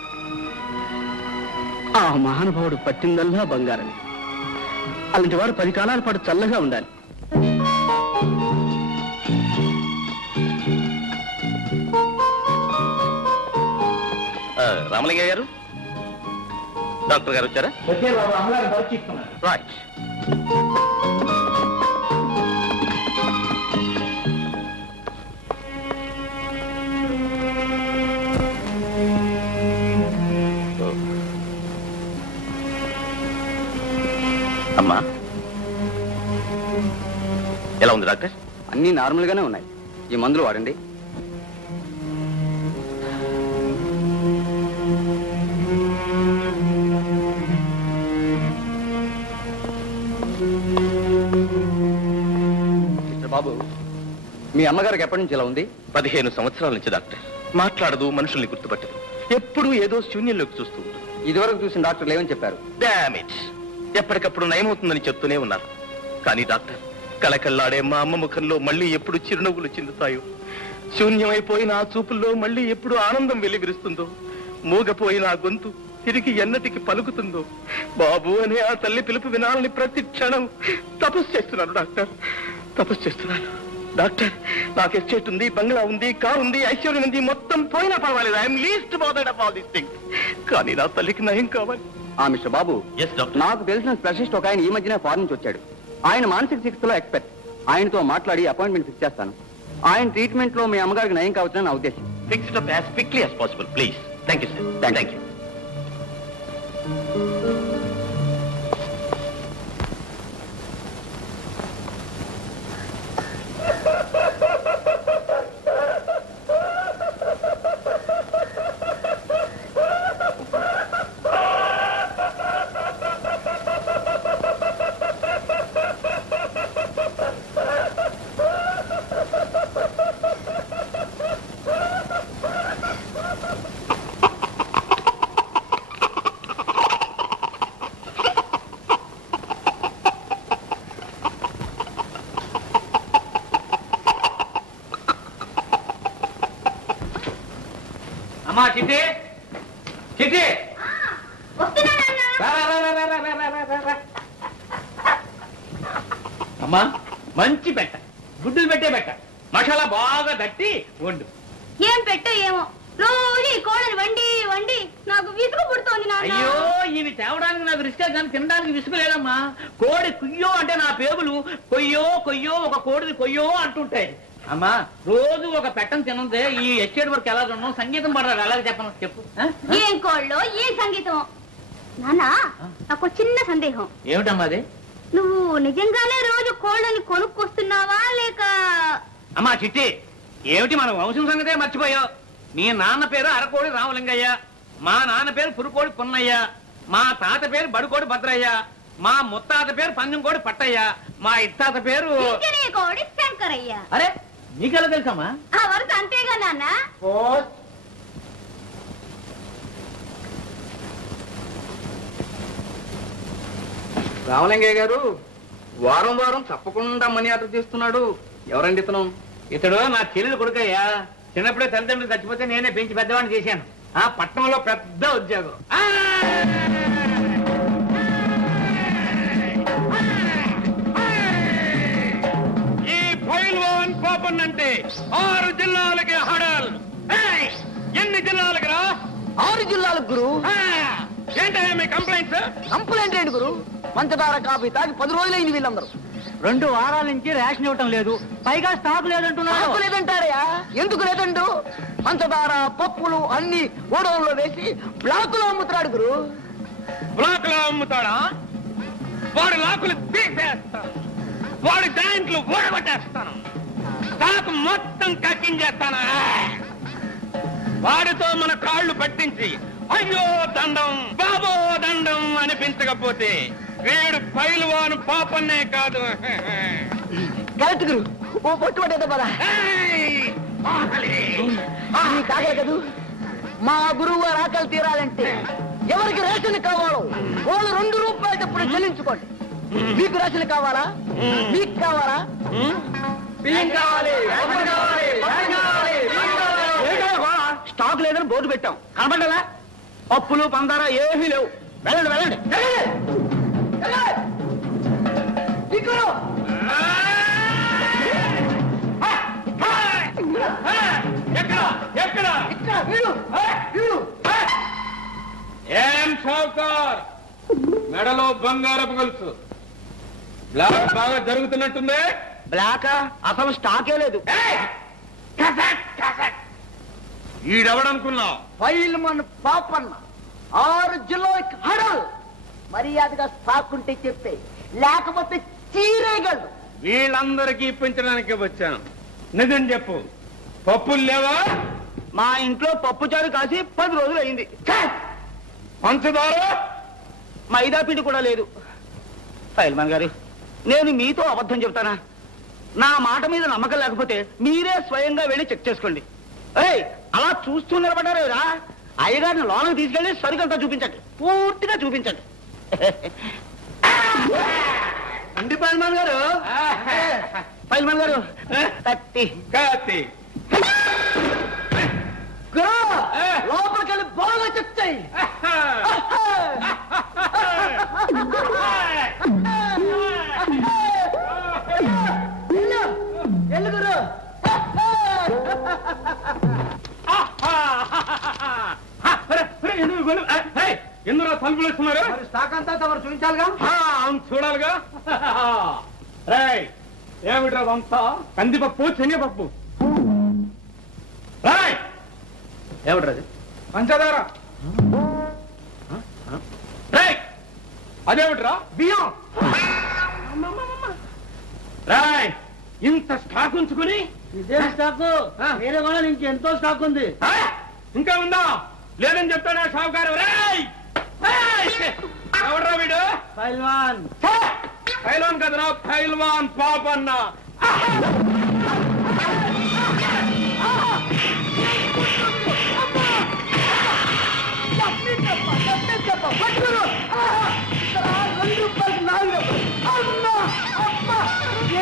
ఆ మహానుభావుడు పట్టిందల్లా బంగారని. అలాంటి వారు 10 కాలాల పాటు చల్లగా ఉండాలి. రామలింగయ్య గారు, డాక్టర్ గారు వచ్చారా? రైట్. అమ్మా, ఎలా ఉంది డాక్టర్? అన్నీ నార్మల్ గానే ఉన్నాయి. ఈ మందులు వాడండి. బాబు, మీ అమ్మగారికి ఎప్పటి నుంచి ఇలా ఉంది? 15 సంవత్సరాల నుంచి డాక్టర్. మాట్లాడదు, మనుషుల్ని గుర్తుపట్టదు, ఎప్పుడు ఏదో శూన్యంలోకి చూస్తూ ఉంటుంది. ఇదివరకు చూసిన డాక్టర్లు ఏమని చెప్పారు? డామేజ్. ఎప్పటికప్పుడు నయమవుతుందని చెప్తూనే ఉన్నారు. కానీ డాక్టర్, కళకళ్ళాడే మా అమ్మ ముఖంలో మళ్ళీ ఎప్పుడు చిరునవ్వులు చిందుతాయో, శూన్యమైపోయిన ఆ చూపుల్లో మళ్ళీ ఎప్పుడు ఆనందం వెలివిరుస్తుందో, మూగపోయిన ఆ గొంతు తిరిగి ఎన్నటికి పలుకుతుందో, బాబు అనే ఆ తల్లి పిలుపు వినాలని ప్రతి క్షణం తపస్సు చేస్తున్నాను డాక్టర్, తపస్సు చేస్తున్నాను. డాక్టర్, నాకు ఎస్టేట్ ఉంది, బంగ్లా ఉంది, కారు ఉంది, ఐశ్వర్యం ఉంది, మొత్తం పోయినా పర్వాలేదు. I'm least bothered of all these things. కానీ నా తల్లికి నయం కావాలి. మిస్టర్ బాబు, నాకు తెలిసిన స్పెషలిస్ట్ ఒక ఆయన ఈ మధ్యనే ఫారెన్ నుంచి వచ్చాడు. ఆయన మానసిక చికిత్సలో ఎక్స్పర్ట్. ఆయనతో మాట్లాడి అపాయింట్మెంట్ ఫిక్స్ చేస్తాను. ఆయన ట్రీట్మెంట్ లో మీ అమ్మగారికి నయం కావచ్చని నా ఉద్దేశం. Fix it up as quickly as possible please. Thank you sir. Thank you. అమ్మా చిట్టి చిట్టి అమ్మా మంచి పెట్ట గుడ్డులు పెట్టే పెట్ట మసాలా బాగా తట్టి వండు. ఏం పెట్టో ఏమో రోజు ఈ కోడలు వండి వండి నాకు విసుగు పుడుతోంది నాన్న. అయ్యో ఇవి తేవడానికి నాకు రిస్కే కానీ తినడానికి విసుగు లేదమ్మా. కోడి కుయ్యో అంటే నా పేగులు కొయ్యో కొయ్యో ఒక కోడిది కొయ్యో అంటుంటాయి. అమ్మా రోజు ఒక పెట్టం తినందే ఈ ఎచ్చేడు వరకు ఎలా ఉన్నాం సంగీతం పడరాదు అలాగే చెప్పను చెప్పు. ఏం కోళ్ళో ఏం సంగీతం నాన్న. నాకు చిన్న సందేహం. ఏమిటమ్మా అది? నువ్వు నిజంగానే రోజు కోళ్ళని కొనుక్కొస్తున్నావా లేక? అమ్మా చిట్టి ఏమిటి మన వంశం సంగతే మర్చిపోయావు. మీ నాన్న పేరు అరకోడి రామలింగయ్య, మా నాన్న పేరు పురుకోడి పున్నయ్య, మా తాత పేరు బడుకోడి భద్రయ్య, మా ముత్తాత పేరు పంజంకోడి పట్టయ్య, మా ఇత్తాత పేరు కోడి శంకరయ్య. అరే నీకెలా తెలుసమ్మా? ఆ వరుస అంతేగా నాన్న. రామలింగయ్య గారు వారం వారం తప్పకుండా మనీ ఆర్డర్ చేస్తున్నాడు. ఎవరండి ఇతను? ఇతడు నా చెల్లెలు కొడుకయ్యా. చిన్నప్పుడే తల్లిదండ్రులు చచ్చిపోతే నేనే పెంచి పెద్దవాడిని చేశాను. ఆ పట్టణంలో పెద్ద ఉద్యోగం. ఈ పైల్వాన్ పాపన్ అంటే 6 జిల్లాలకి హడల్. ఎన్ని జిల్లాలకి రా? 6 జిల్లాలకు గురు. ఏంటయ్యా మీ కంప్లైంట్స్? కంప్లైంట్ ఏంటి గురు? పంచదార కాఫీ తాగి 10 రోజులైంది వీళ్ళందరూ. 2 వారాల నుంచి రేషన్ ఇవ్వటం లేదు, పైగా స్టాక్ లేదంటున్నారు. లేదంటారయా? ఎందుకు లేదండు? పంచదార పప్పులు అన్ని గోడౌన్లో వేసి బ్లాకులో అమ్ముతున్నాడు గురు. బ్లాక్ లో అమ్ముతాడా? వాడి లాకులు తీసేస్తాను, వాడి జాయింట్లు ఊడగొట్టేస్తాను, స్టాక్ మొత్తం కక్కించేస్తాను. వాడితో మన కాళ్ళు పట్టించి అయ్యో దండం బాబో దండం అనిపించకపోతే వీడు పైల్వాను పాపన్నే కాదు. కరెక్ట్ గురు. ఓ పొట్టు పట్టేదా పదా కాగల కదూ. మా గురువు గారు ఆకలి తీరాలంటే ఎవరికి రేషన్ కావాలో వాళ్ళు 2 రూపాయలు చెప్పుడు చెల్లించుకోండి. మీకు రేషన్ కావాలా? మీకు కావాలా? స్టాక్ లేదని బోర్డు పెట్టాం, కనబడ్డా? పప్పులు పందార ఏమీ లేవు. వెళ్ళండి వెళ్ళండి. ఏం షౌకార్ మెడలో బంగారపు గొలుసు బ్లాక్ బాగా జరుగుతున్నట్టుంది. బ్లాక్ అసలు స్టాకే లేదు. ఈడెవడనుకున్నావు? ఫైల్మన్ పాపన్న 6 జిల్లాలకు హడల్. మర్యాదగా స్టాక్ ఉంటే చెప్పే, లేకపోతే చీరేగలడు. వీళ్ళందరికీ ఇప్పించడానికి వచ్చాను. నిజం చెప్పు, పప్పులు లేవా? మా ఇంట్లో పప్పు చారు కాసి 10 రోజులు అయింది. పంచదార మైదా పిండి కూడా లేదు. ఫైల్మన్ గారు, నేను మీతో అబద్ధం చెప్తానా? నా మాట మీద నమ్మకం లేకపోతే మీరే స్వయంగా వెళ్ళి చెక్ చేసుకోండి. అలా చూస్తూ నిలబడ్డారా? అయ్యగారిని లోనకి తీసుకెళ్లి సరుకంతా చూపించండి, పూర్తిగా చూపించండి. అండి ఫైల్మన్ గారు. ఫైల్మన్ గారు కత్తి లోపలికి వెళ్ళి బాగా చెప్తాయి. ఎల్లుగురు ఎందులో తలుపులు వేస్తున్నారు? స్టాక్ అంతా తమరు చూపించాలిగా. చూడాలిగా. ఏమిట్రా అంతా? కందిపప్పు శనగపప్పు. ఏమిట్రాది? పంచదార. అదేమిట్రా? బియ్యం. రాయ్ ఇంత స్టాక్ ఉంచుకుని? ఇదే స్టాక్, వేరే వాళ్ళ నుంచి ఎంతో స్టాక్ ఉంది. ఇంకా ఉందా? లేదని చెప్తాడా షావుకారు? ఎవడ్రా వీడు? ఫైల్వాన్. పైల్వాన్ కదరా, పైల్వాన్ పాపన్న.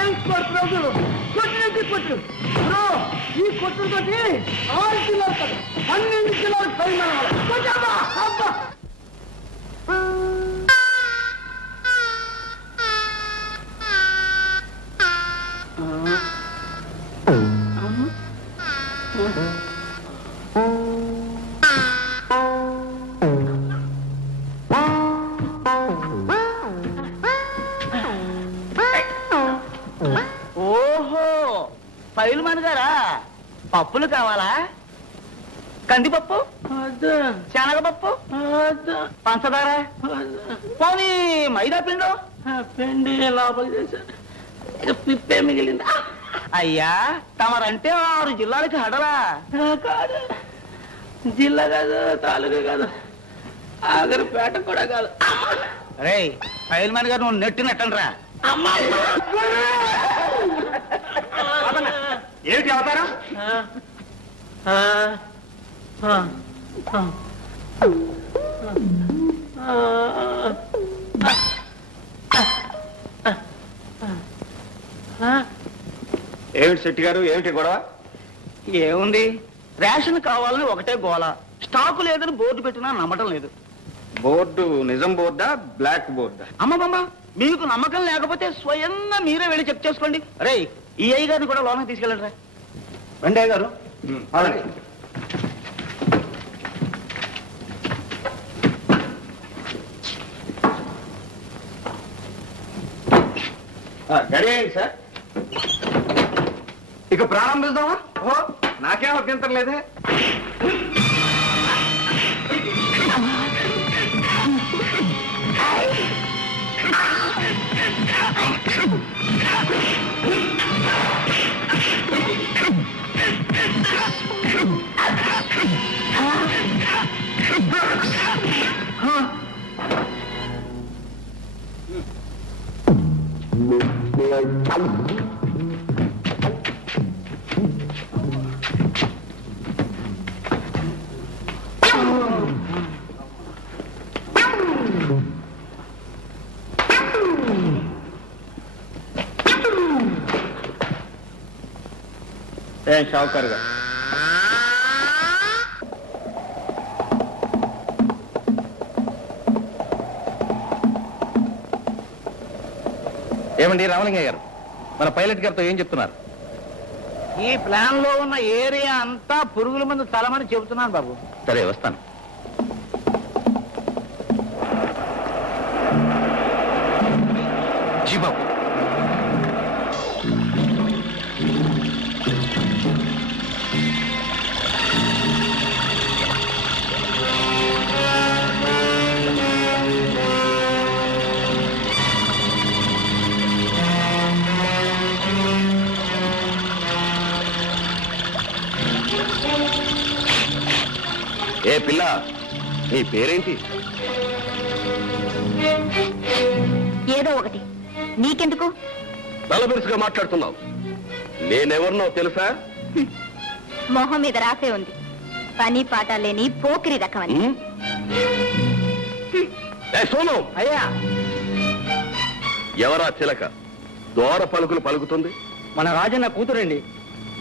ఏం కొడుతున్నావు? కొట్టు ఈ కొట్టుతో 6 కిలోలు కదా 12 కిలోలు పైన ఓహో పైల్మాన్ గారా పప్పులు కావాలా కందిపప్పు శనగపప్పు పంచదార పోనీ మైదా పిండు పిండి లోపల చేశాను పిప్పే మిగిలింది అయ్యా తమరంటే 6 జిల్లాలకి హడలా కాదు జిల్లా కాదు తాలూకా కాదు ఆగరిపేట కూడా కాదు రే పైల్మాన్ గారు నువ్వు నెట్టినట్టనరా ఏమిటి అవతారం? ఏమిటి శెట్టి గారు, ఏమిటి గొడవ? ఏముంది, రేషన్ కావాలని ఒకటే గోల, స్టాకు లేదని బోర్డు పెట్టినా నమ్మటం లేదు. బోర్డు నిజం బోర్డా బ్లాక్ బోర్డా? అమ్మమ్మ, మీకు నమ్మకం లేకపోతే స్వయంగా మీరే వెళ్ళి చెక్ చేసుకోండి. రే ఈ అయ్య గారిని కూడా లోనకి తీసుకెళ్ళండి. రండి అయ్య గారు. గడి అయింది సార్, ఇక ప్రారంభిద్దామా? ఓ నాకేం అభ్యంతరం లేదే. ఏం షావుకారు గారు, ఏమండి రామలింగయ్య గారు, మన పైలట్ గారితో ఏం చెప్తున్నారు? ఈ ప్లాన్ లో ఉన్న ఏరియా అంతా పురుగుల మందు చలమని చెబుతున్నాను బాబు. సరే వస్తాను. జీ బాబు, ఏ పిల్ల, నీ పేరేంటి? ఏదో ఒకటి, నీకెందుకు? తలబిరుసుగా మాట్లాడుతున్నావు. నేనెవరినో తెలుసా? మొహం మీద రాసే ఉంది, పని పాట లేని పోకిరి రకమని. సోను, అయ్యా ఎవరా చిలక దోర పలుకులు పలుకుతుంది? మన రాజన్న కూతురండి,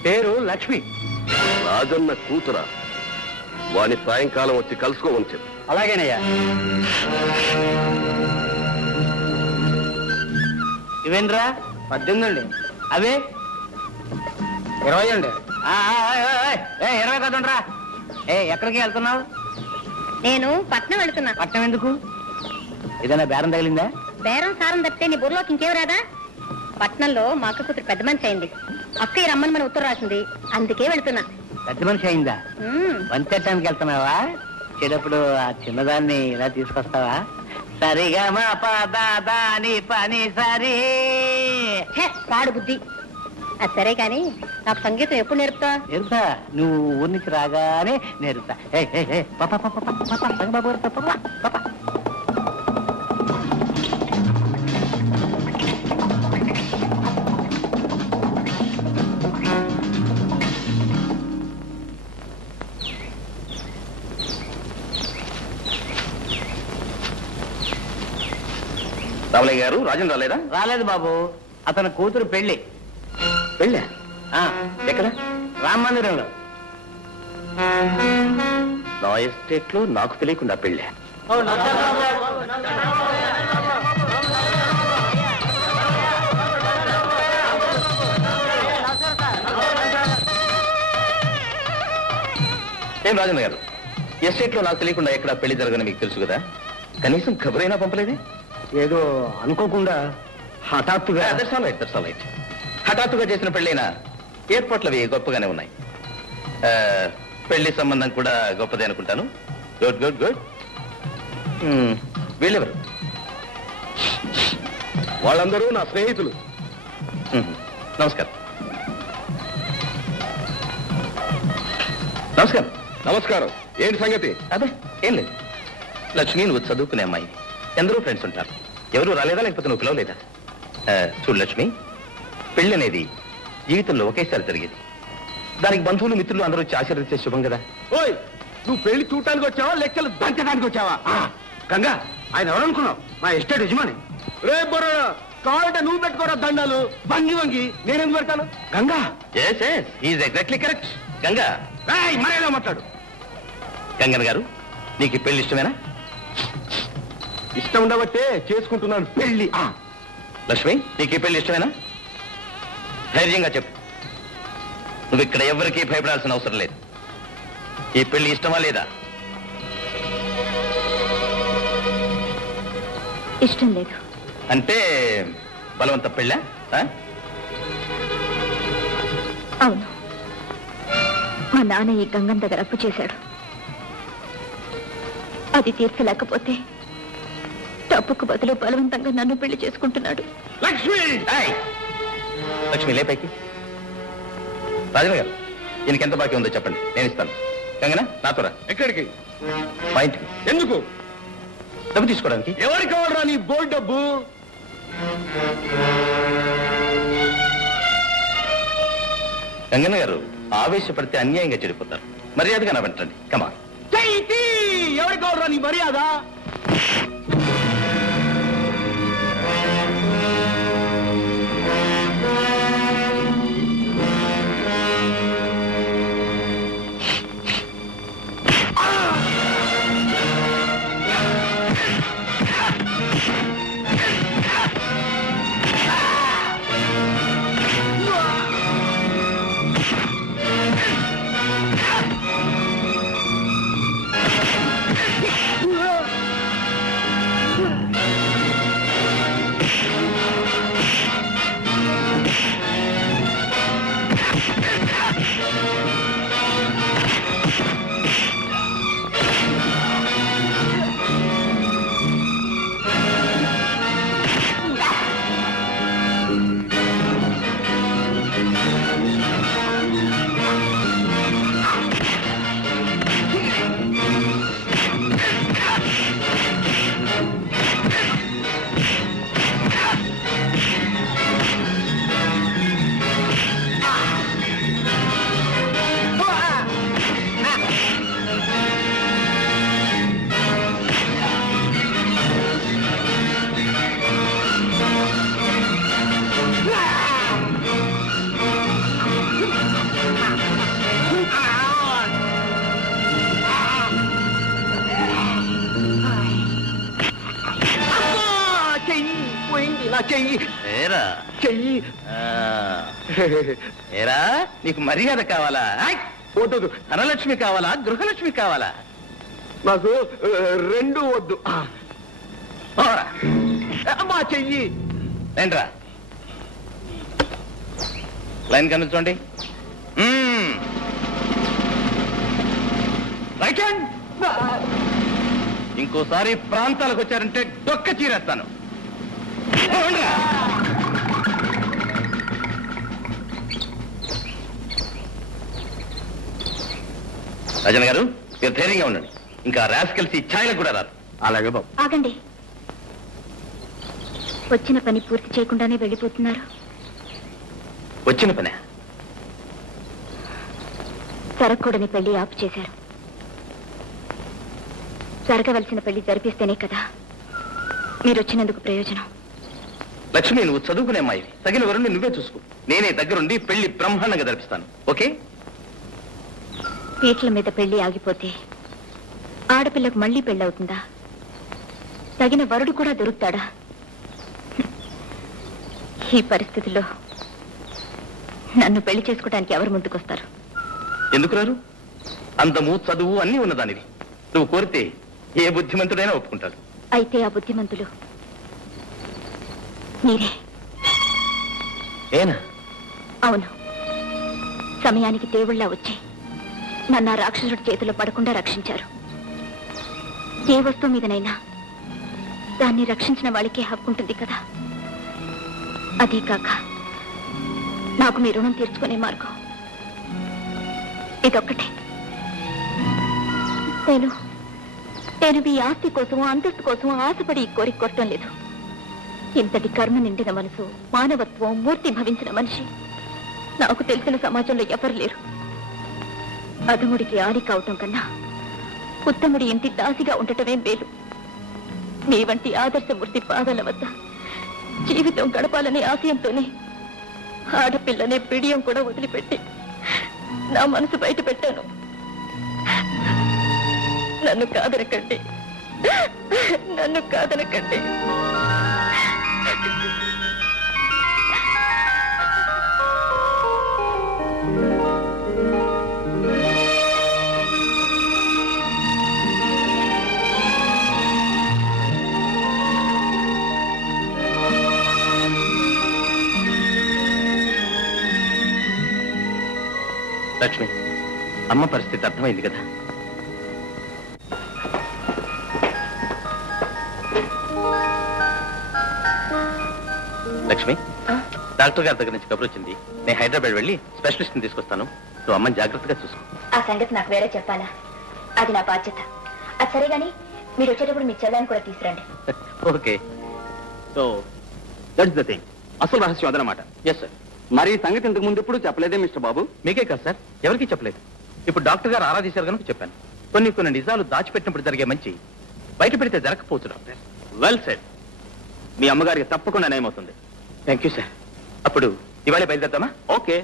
పేరు లక్ష్మి. రాజన్న కూతురా? వాని సాయంకాలం వచ్చి కలుసుకోమని చెప్పు. అలాగేనయ్యా. ఇవేంద్రా? 18 అండి. అవే 20 అండి. 20 కదండ్రా. ఎక్కడికి వెళ్తున్నావు? నేను పట్నం వెళుతున్నా. పట్నం ఎందుకు? ఏదైనా బేరం తగిలిందా? బేరం సారం తప్పితే నీ బుర్రలోకి ఇంకేం రాదా? పట్నంలో మా అక్క కూతురు పెద్ద మనిషి అయింది. అక్కయ్య రమ్మని మన ఉత్తరం రాసింది, అందుకే వెళుతున్నా. పెద్ద మనిషి అయిందా? వంచటానికి వెళ్తున్నావా? చెడప్పుడు ఆ చిన్నదాన్ని ఇలా తీసుకొస్తావా? సరిగా మా పదాని పని సరి. పాడు బుద్ధి. అది సరే కాని నాకు సంగీతం ఎప్పుడు నేర్పుతా? నేర్పుతా, నువ్వు ఊరి నుంచి రాగానే నేర్పుతా. బాబు పాప. రామలింగ గారు, రాజన్ రాలేదా? రాలేదు బాబు, అతని కూతురు పెళ్లి. పెళ్ళా? ఎక్కడ? రామ మందిరంలో. నా ఎస్టేట్ లో నాకు తెలియకుండా పెళ్ళే. ఏం రాజన్న గారు, ఎస్టేట్ లో నాకు తెలియకుండా ఎక్కడ పెళ్లి జరగని మీకు తెలుసు కదా, కనీసం ఖబరైనా పంపలేదే? ఏదో అనుకోకుండా హఠాత్తుగా. That's all right. హఠాత్తుగా చేసిన పెళ్ళైనా ఏర్పాట్లు అవి గొప్పగానే ఉన్నాయి. పెళ్లి సంబంధం కూడా గొప్పదే అనుకుంటాను. Good good good. వీళ్ళెవరు? వాళ్ళందరూ నా స్నేహితులు. నమస్కారం. నమస్కారం. నమస్కారం. ఏంటి సంగతి? అదే ఏం లేదు. లక్ష్మి, నువ్వు చదువుకునే అమ్మాయి, ఎందరో ఫ్రెండ్స్ ఉంటారు. ఎవరు రాలేదా, లేకపోతే నువ్వు పిలవలేదా? చూడు లక్ష్మి, పెళ్లి అనేది జీవితంలో ఒకేసారి జరిగేది. దానికి బంధువులు మిత్రులు అందరూ వచ్చి ఆశీర్వదించే శుభం కదా. ఓయ్, నువ్వు పెళ్లి చూడటానికి వచ్చావా, లెక్కలు దంచడానికి వచ్చావా? గంగా, ఆయన ఎవరనుకున్నావు? మా ఎస్టేట్ యజమాని. రే బొర్ర, కావాలంటే నువ్వు పెట్టుకోరా దండాలు. వంగి వంగి నేనెందుకు పెడతాను? Ganga, is exactly correct. Ganga, మరేలా మాట్లాడు. గంగన్న గారు, నీకు ఈ పెళ్లి ఇష్టమేనా? ఇష్టం ఉండబట్టే చేసుకుంటున్నాను పెళ్లి. లక్ష్మి, నీకు ఈ పెళ్లి ఇష్టమేనా? ధైర్యంగా చెప్పు. నువ్వు ఇక్కడ ఎవరికీ భయపడాల్సిన అవసరం లేదు. ఈ పెళ్లి ఇష్టమా లేదా? ఇష్టం లేదు. అంటే బలవంత పెళ్ళా? అవును, మా నాన్న ఈ గంగం దగ్గర అప్పు చేశాడు. అది తీర్చలేకపోతే తప్పుకు బదులు బలవంతంగా నన్ను పెళ్లి చేసుకుంటున్నాడు. లక్ష్మి, లక్ష్మి లేపైకి. రాజన్న గారు, ఈయనకి ఎంత బాకీ ఉందో చెప్పండి, నేను ఇస్తాను. గంగనా, నాతో రా. ఎక్కడికి? మా ఇంటికి. ఎందుకు? డబ్బు తీసుకోవడానికి. ఎవరికి కావాలరా నీ బోల్ డబ్బు? గంగన్న గారు, ఆవేశపడితే అన్యాయంగా చెడిపోతారు. మర్యాదగా నా వెంటండి. కమా. ఎవరికి కావాలరా నీ మర్యాద? ఏరా, నీకు మర్యాద కావాలా? వద్దు. ధనలక్ష్మి కావాలా, గృహలక్ష్మి కావాలా? నాకు రెండు వద్దు. మా చెయ్యి. ఏంట్రా, లైన్ కనిపించండి. Right hand. ఇంకోసారి ప్రాంతాలకు వచ్చారంటే డొక్క చీరేస్తాను. రాజన్ గారు, మీరు ధైర్యంగా ఉండండి. ఇంకా రాస్కల్స్ ఈ ఛాయలకు కూడా రాదు. అలాగే బాబు. ఆగండి, వచ్చిన పని పూర్తి చేయకుండానే వెళ్ళిపోతున్నారు. వచ్చిన పనే? జరగకూడని పెళ్లి ఆపు చేశారు. జరగవలసిన పెళ్లి జరిపిస్తేనే కదా మీరు వచ్చినందుకు ప్రయోజనం. లక్ష్మి, నువ్వు చదువుకునే అమ్మాయి, తగిన వరుణ్ణి నువ్వే చూసుకో. నేనే దగ్గరుండి పెళ్లి బ్రహ్మాండంగా జరిపిస్తాను. ఓకే? పీటల మీద పెళ్లి ఆగిపోతే ఆడపిల్లకు మళ్ళీ పెళ్ళవుతుందా? తగిన వరుడు కూడా దొరుకుతాడా? ఈ పరిస్థితుల్లో నన్ను పెళ్లి చేసుకోవడానికి ఎవరు ముందుకొస్తారు? ఎందుకు రారు? అందము, చదువు అన్నీ ఉన్నదానివి. నువ్వు కోరితే ఏ బుద్ధిమంతుడైనా ఒప్పుకుంటాడు. అయితే ఆ బుద్ధిమంతులు మీరే. ఏనా? అవును. సమయానికి దేవుళ్ళ వచ్చి నన్ను ఆ రాక్షసుడి చేతిలో పడకుండా రక్షించారు. ఏ వస్తువు మీదనైనా దాన్ని రక్షించిన వాళ్ళకే హక్కు ఉంటుంది కదా. అదే కాక నాకు మీ రుణం తీర్చుకునే మార్గం ఇదొక్కటే. నేను మీ ఆస్తి కోసం, అంతస్తు కోసం ఆశపడి ఈ కోరిక కొట్టడం లేదు. ఇంతటి కర్మ నిండిన మనసు, మానవత్వం మూర్తి భవించిన మనిషి నాకు తెలిసిన సమాజంలో ఎవరు లేరు. అధముడికి ఆడి కావటం కన్నా ఉత్తముడి ఇంటి దాసిగా ఉండటమే మేలు. మీ వంటి ఆదర్శమూర్తి పాదాల వద్ద జీవితం గడపాలనే ఆశయంతోనే ఆడపిల్లనే పిడియం కూడా వదిలిపెట్టి నా మనసు బయట పెట్టాను. నన్ను కాదనకండి, నన్ను కాదనకండి. లక్ష్మి, అమ్మ పరిస్థితి అర్థమైంది కదా? లక్ష్మి, డాక్టర్ గారి దగ్గర నుంచి కబురు వచ్చింది. నేను హైదరాబాద్ వెళ్ళి స్పెషలిస్ట్ ని తీసుకొస్తాను. నువ్వు అమ్మని జాగ్రత్తగా చూసుకో. ఆ సంగతి నాకు వేరే చెప్పాలా? అది నా బాధ్యత. అది సరే గాని మీరు వచ్చేటప్పుడు మీ చెల్లాన్ని కూడా తీసుకురండి. Okay. So that's the thing. అసలు రహస్యం అదనమాట. Yes sir. మరి ఈ సంగతి ఇంతకు ముందు ఎప్పుడు చెప్పలేదే మిస్టర్ బాబు? మీకే కాదు సార్, ఎవరికీ చెప్పలేదు. ఇప్పుడు డాక్టర్ గారు ఆరాధించారు కనుక చెప్పాను. కొన్ని నిజాలు దాచిపెట్టినప్పుడు జరిగే మంచి బయట పెడితే జరగకపోవచ్చు డాక్టర్. Well said. మీ అమ్మగారికి తప్పకుండా నయమవుతుంది. Thank you sir. అప్పుడు ఇవాళ బయలుదేరదామా? ఓకే.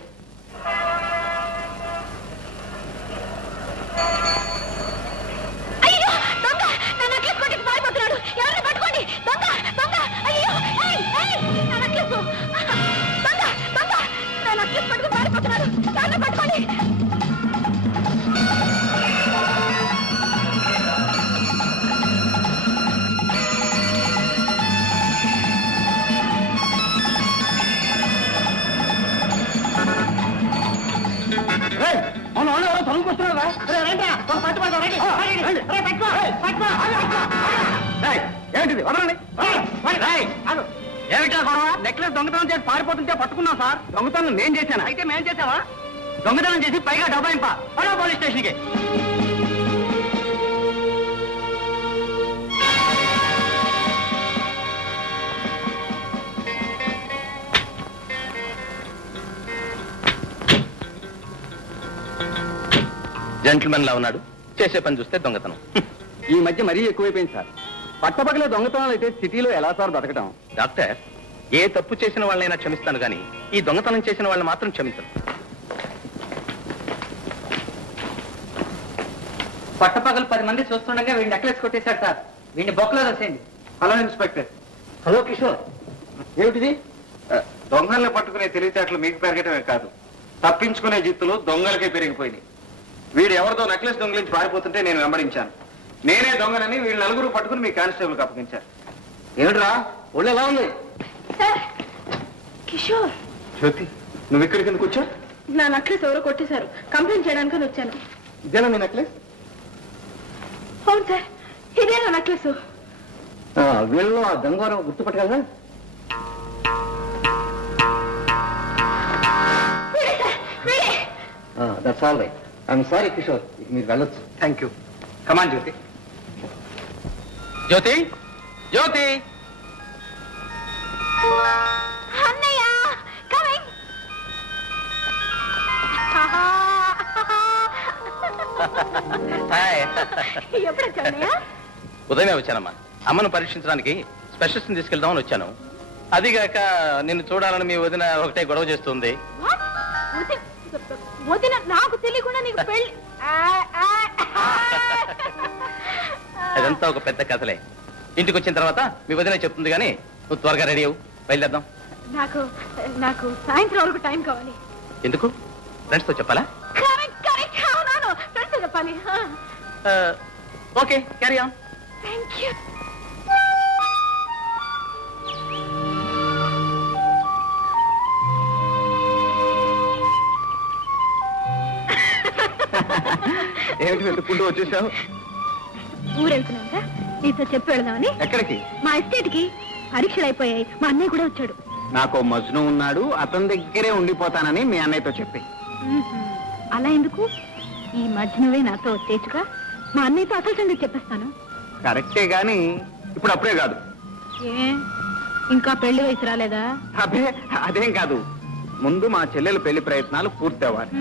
ఏంటిది? వదలండి. ఏమిటా గొడవ? నెక్లెస్ దొంగతనం చేసి పారిపోతుంటే పట్టుకున్నాం సార్. దొంగతనం నేను చేశాను. అయితే మేం చేసావా? దొంగతనం చేసి పైగా డబ్బాయింపా పోలీస్ స్టేషన్కి. జెంటిల్మెన్ లా ఉన్నాడు, చేసే పని చూస్తే దొంగతనం. ఈ మధ్య మరీ ఎక్కువైపోయింది సార్. పట్టపగలే దొంగతనాలు అయితే సిటీలో ఎలా సార్ బతకటం? డాక్టర్, ఏ తప్పు చేసిన వాళ్ళైనా క్షమిస్తాను కానీ ఈ దొంగతనం చేసిన వాళ్ళని మాత్రం క్షమించను. పట్టపగలు 10 మంది చూస్తుండగా వీడిని నెక్లెస్ కొట్టేశాడు సార్. వీడిని బొక్కలో రాసేయండి. Hello inspector. హలో కిషోర్, ఏమిటిది? దొంగల్ని పట్టుకునే తెలివితేటలు మీకు పెరగటమే కాదు, తప్పించుకునే జిత్తులు దొంగలకే పెరిగిపోయినాయి. వీడు ఎవరితో నెక్లెస్ దొంగలించి పారిపోతుంటే నేను వెంబడించాను. నేనే దొంగనని వీళ్ళు నలుగురు పట్టుకుని మీ కానిస్టేబుల్కి అప్పగించారు. ఏమిట్రా ఒళ్ళు ఎలా ఉంది? కిషోర్, జ్యోతి, నువ్వు ఇక్కడికి ఎందుకు వచ్చా? నా నెక్లెస్ ఎవరో కొట్టేశారు. కంప్లైంట్ చేయడానికి వచ్చాను. ఇదేనా మీ నెక్లెస్? అవును సార్, ఇదే నా నెక్లెస్. వీళ్ళు ఆ దొంగవారం గుర్తుపట్టగలరా? That's all right. I'm sorry Kishore, మీరు వెళ్ళొచ్చు. Thank you. Come on Jyothi. Jyothi, Jyothi. అన్నయ్య కమింగ్. హాయ్. ఎప్పుడు వచ్చావు అన్నయ్య? ఉదయమే వచ్చానమ్మా. అమ్మను పరీక్షించడానికి స్పెషలిస్ట్ తీసుకెళ్దామని వచ్చాను. అదిగాక నిన్ను చూడాలని మీ వదిన ఒకటే గొడవ చేస్తుంది. వదిన నాకు తెలియకుండా నీకు పెళ్లి. అదంతా ఒక పెద్ద కథలే. ఇంటికి వచ్చిన తర్వాత మీ వదిన చెప్తుంది, కానీ నువ్వు త్వరగా రెడీ అవ్వు, బయలుదేద్దాం. నాకు సాయంత్రం వరకు టైం కావాలి. ఎందుకు? ఫ్రెండ్స్ తో చెప్పాలా? ఫ్రెండ్స్ చెప్పాలి. Okay, carry on. Thank you. ఏమిటి వెతుక్కుంటూ వచ్చేసావు? ఊరెళ్తున్నాగా, నీతో చెప్పి వెళదామని. ఎక్కడికి? మా ఎస్టేట్ కి. పరీక్షలు అయిపోయాయి, మా అన్నయ్య కూడా వచ్చాడు. నాకు మజ్ను ఉన్నాడు, అతని దగ్గరే ఉండిపోతానని మీ అన్నయ్యతో చెప్పి. అలా ఎందుకు? ఈ మధ్య నువ్వే నాతో వచ్చేచ్చుగా, మా అన్నయ్యతో అసలు సంగతి చెప్పేస్తాను. కరెక్టే గాని ఇప్పుడు అప్పుడే కాదు. ఏ ఇంకా పెళ్లి వయసు రాలేదా? అదే అదేం కాదు, ముందు మా చెల్లెలు పెళ్లి ప్రయత్నాలు పూర్తి అవ్వాలి.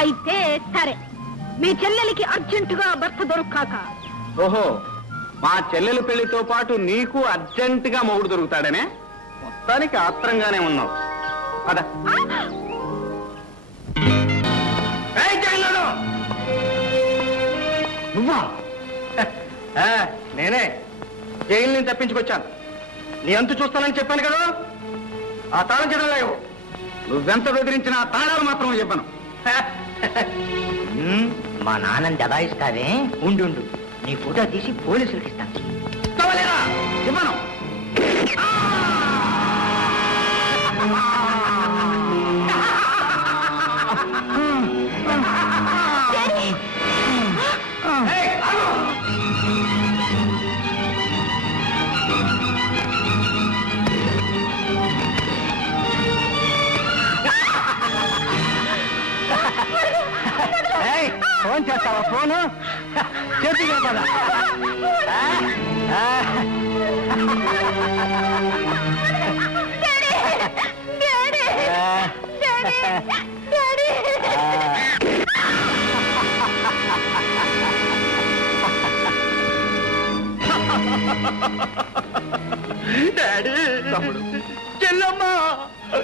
అయితే సరే, మీ చెల్లెలికి అర్జెంటుగా భర్త దొరకాక. ఓహో, మా చెల్లెలు పెళ్లితో పాటు నీకు అర్జెంటుగా మొగుడు దొరుకుతాడనే? మొత్తానికి ఆత్రంగానే ఉన్నావు. పద. నువ్వా? నేనే జైలు నుంచి తప్పించుకొచ్చాను. నీ అంతు చూస్తానని చెప్పాను కదా. ఆ తాళం చెడం లేవు. నువ్వెంత బెదిరించినా ఆ తాళాలు మాత్రం చెప్పను. మా నాన్నని దబాయిస్తావే? ఉండు, నీ ఫోటో తీసి పోలీసులకి ఇస్తాను. ఇవ్వను. ఫోన్ చేస్తావా? ఫోను చేతిగా పద. తమ్ముడు, చెల్లమ్మ,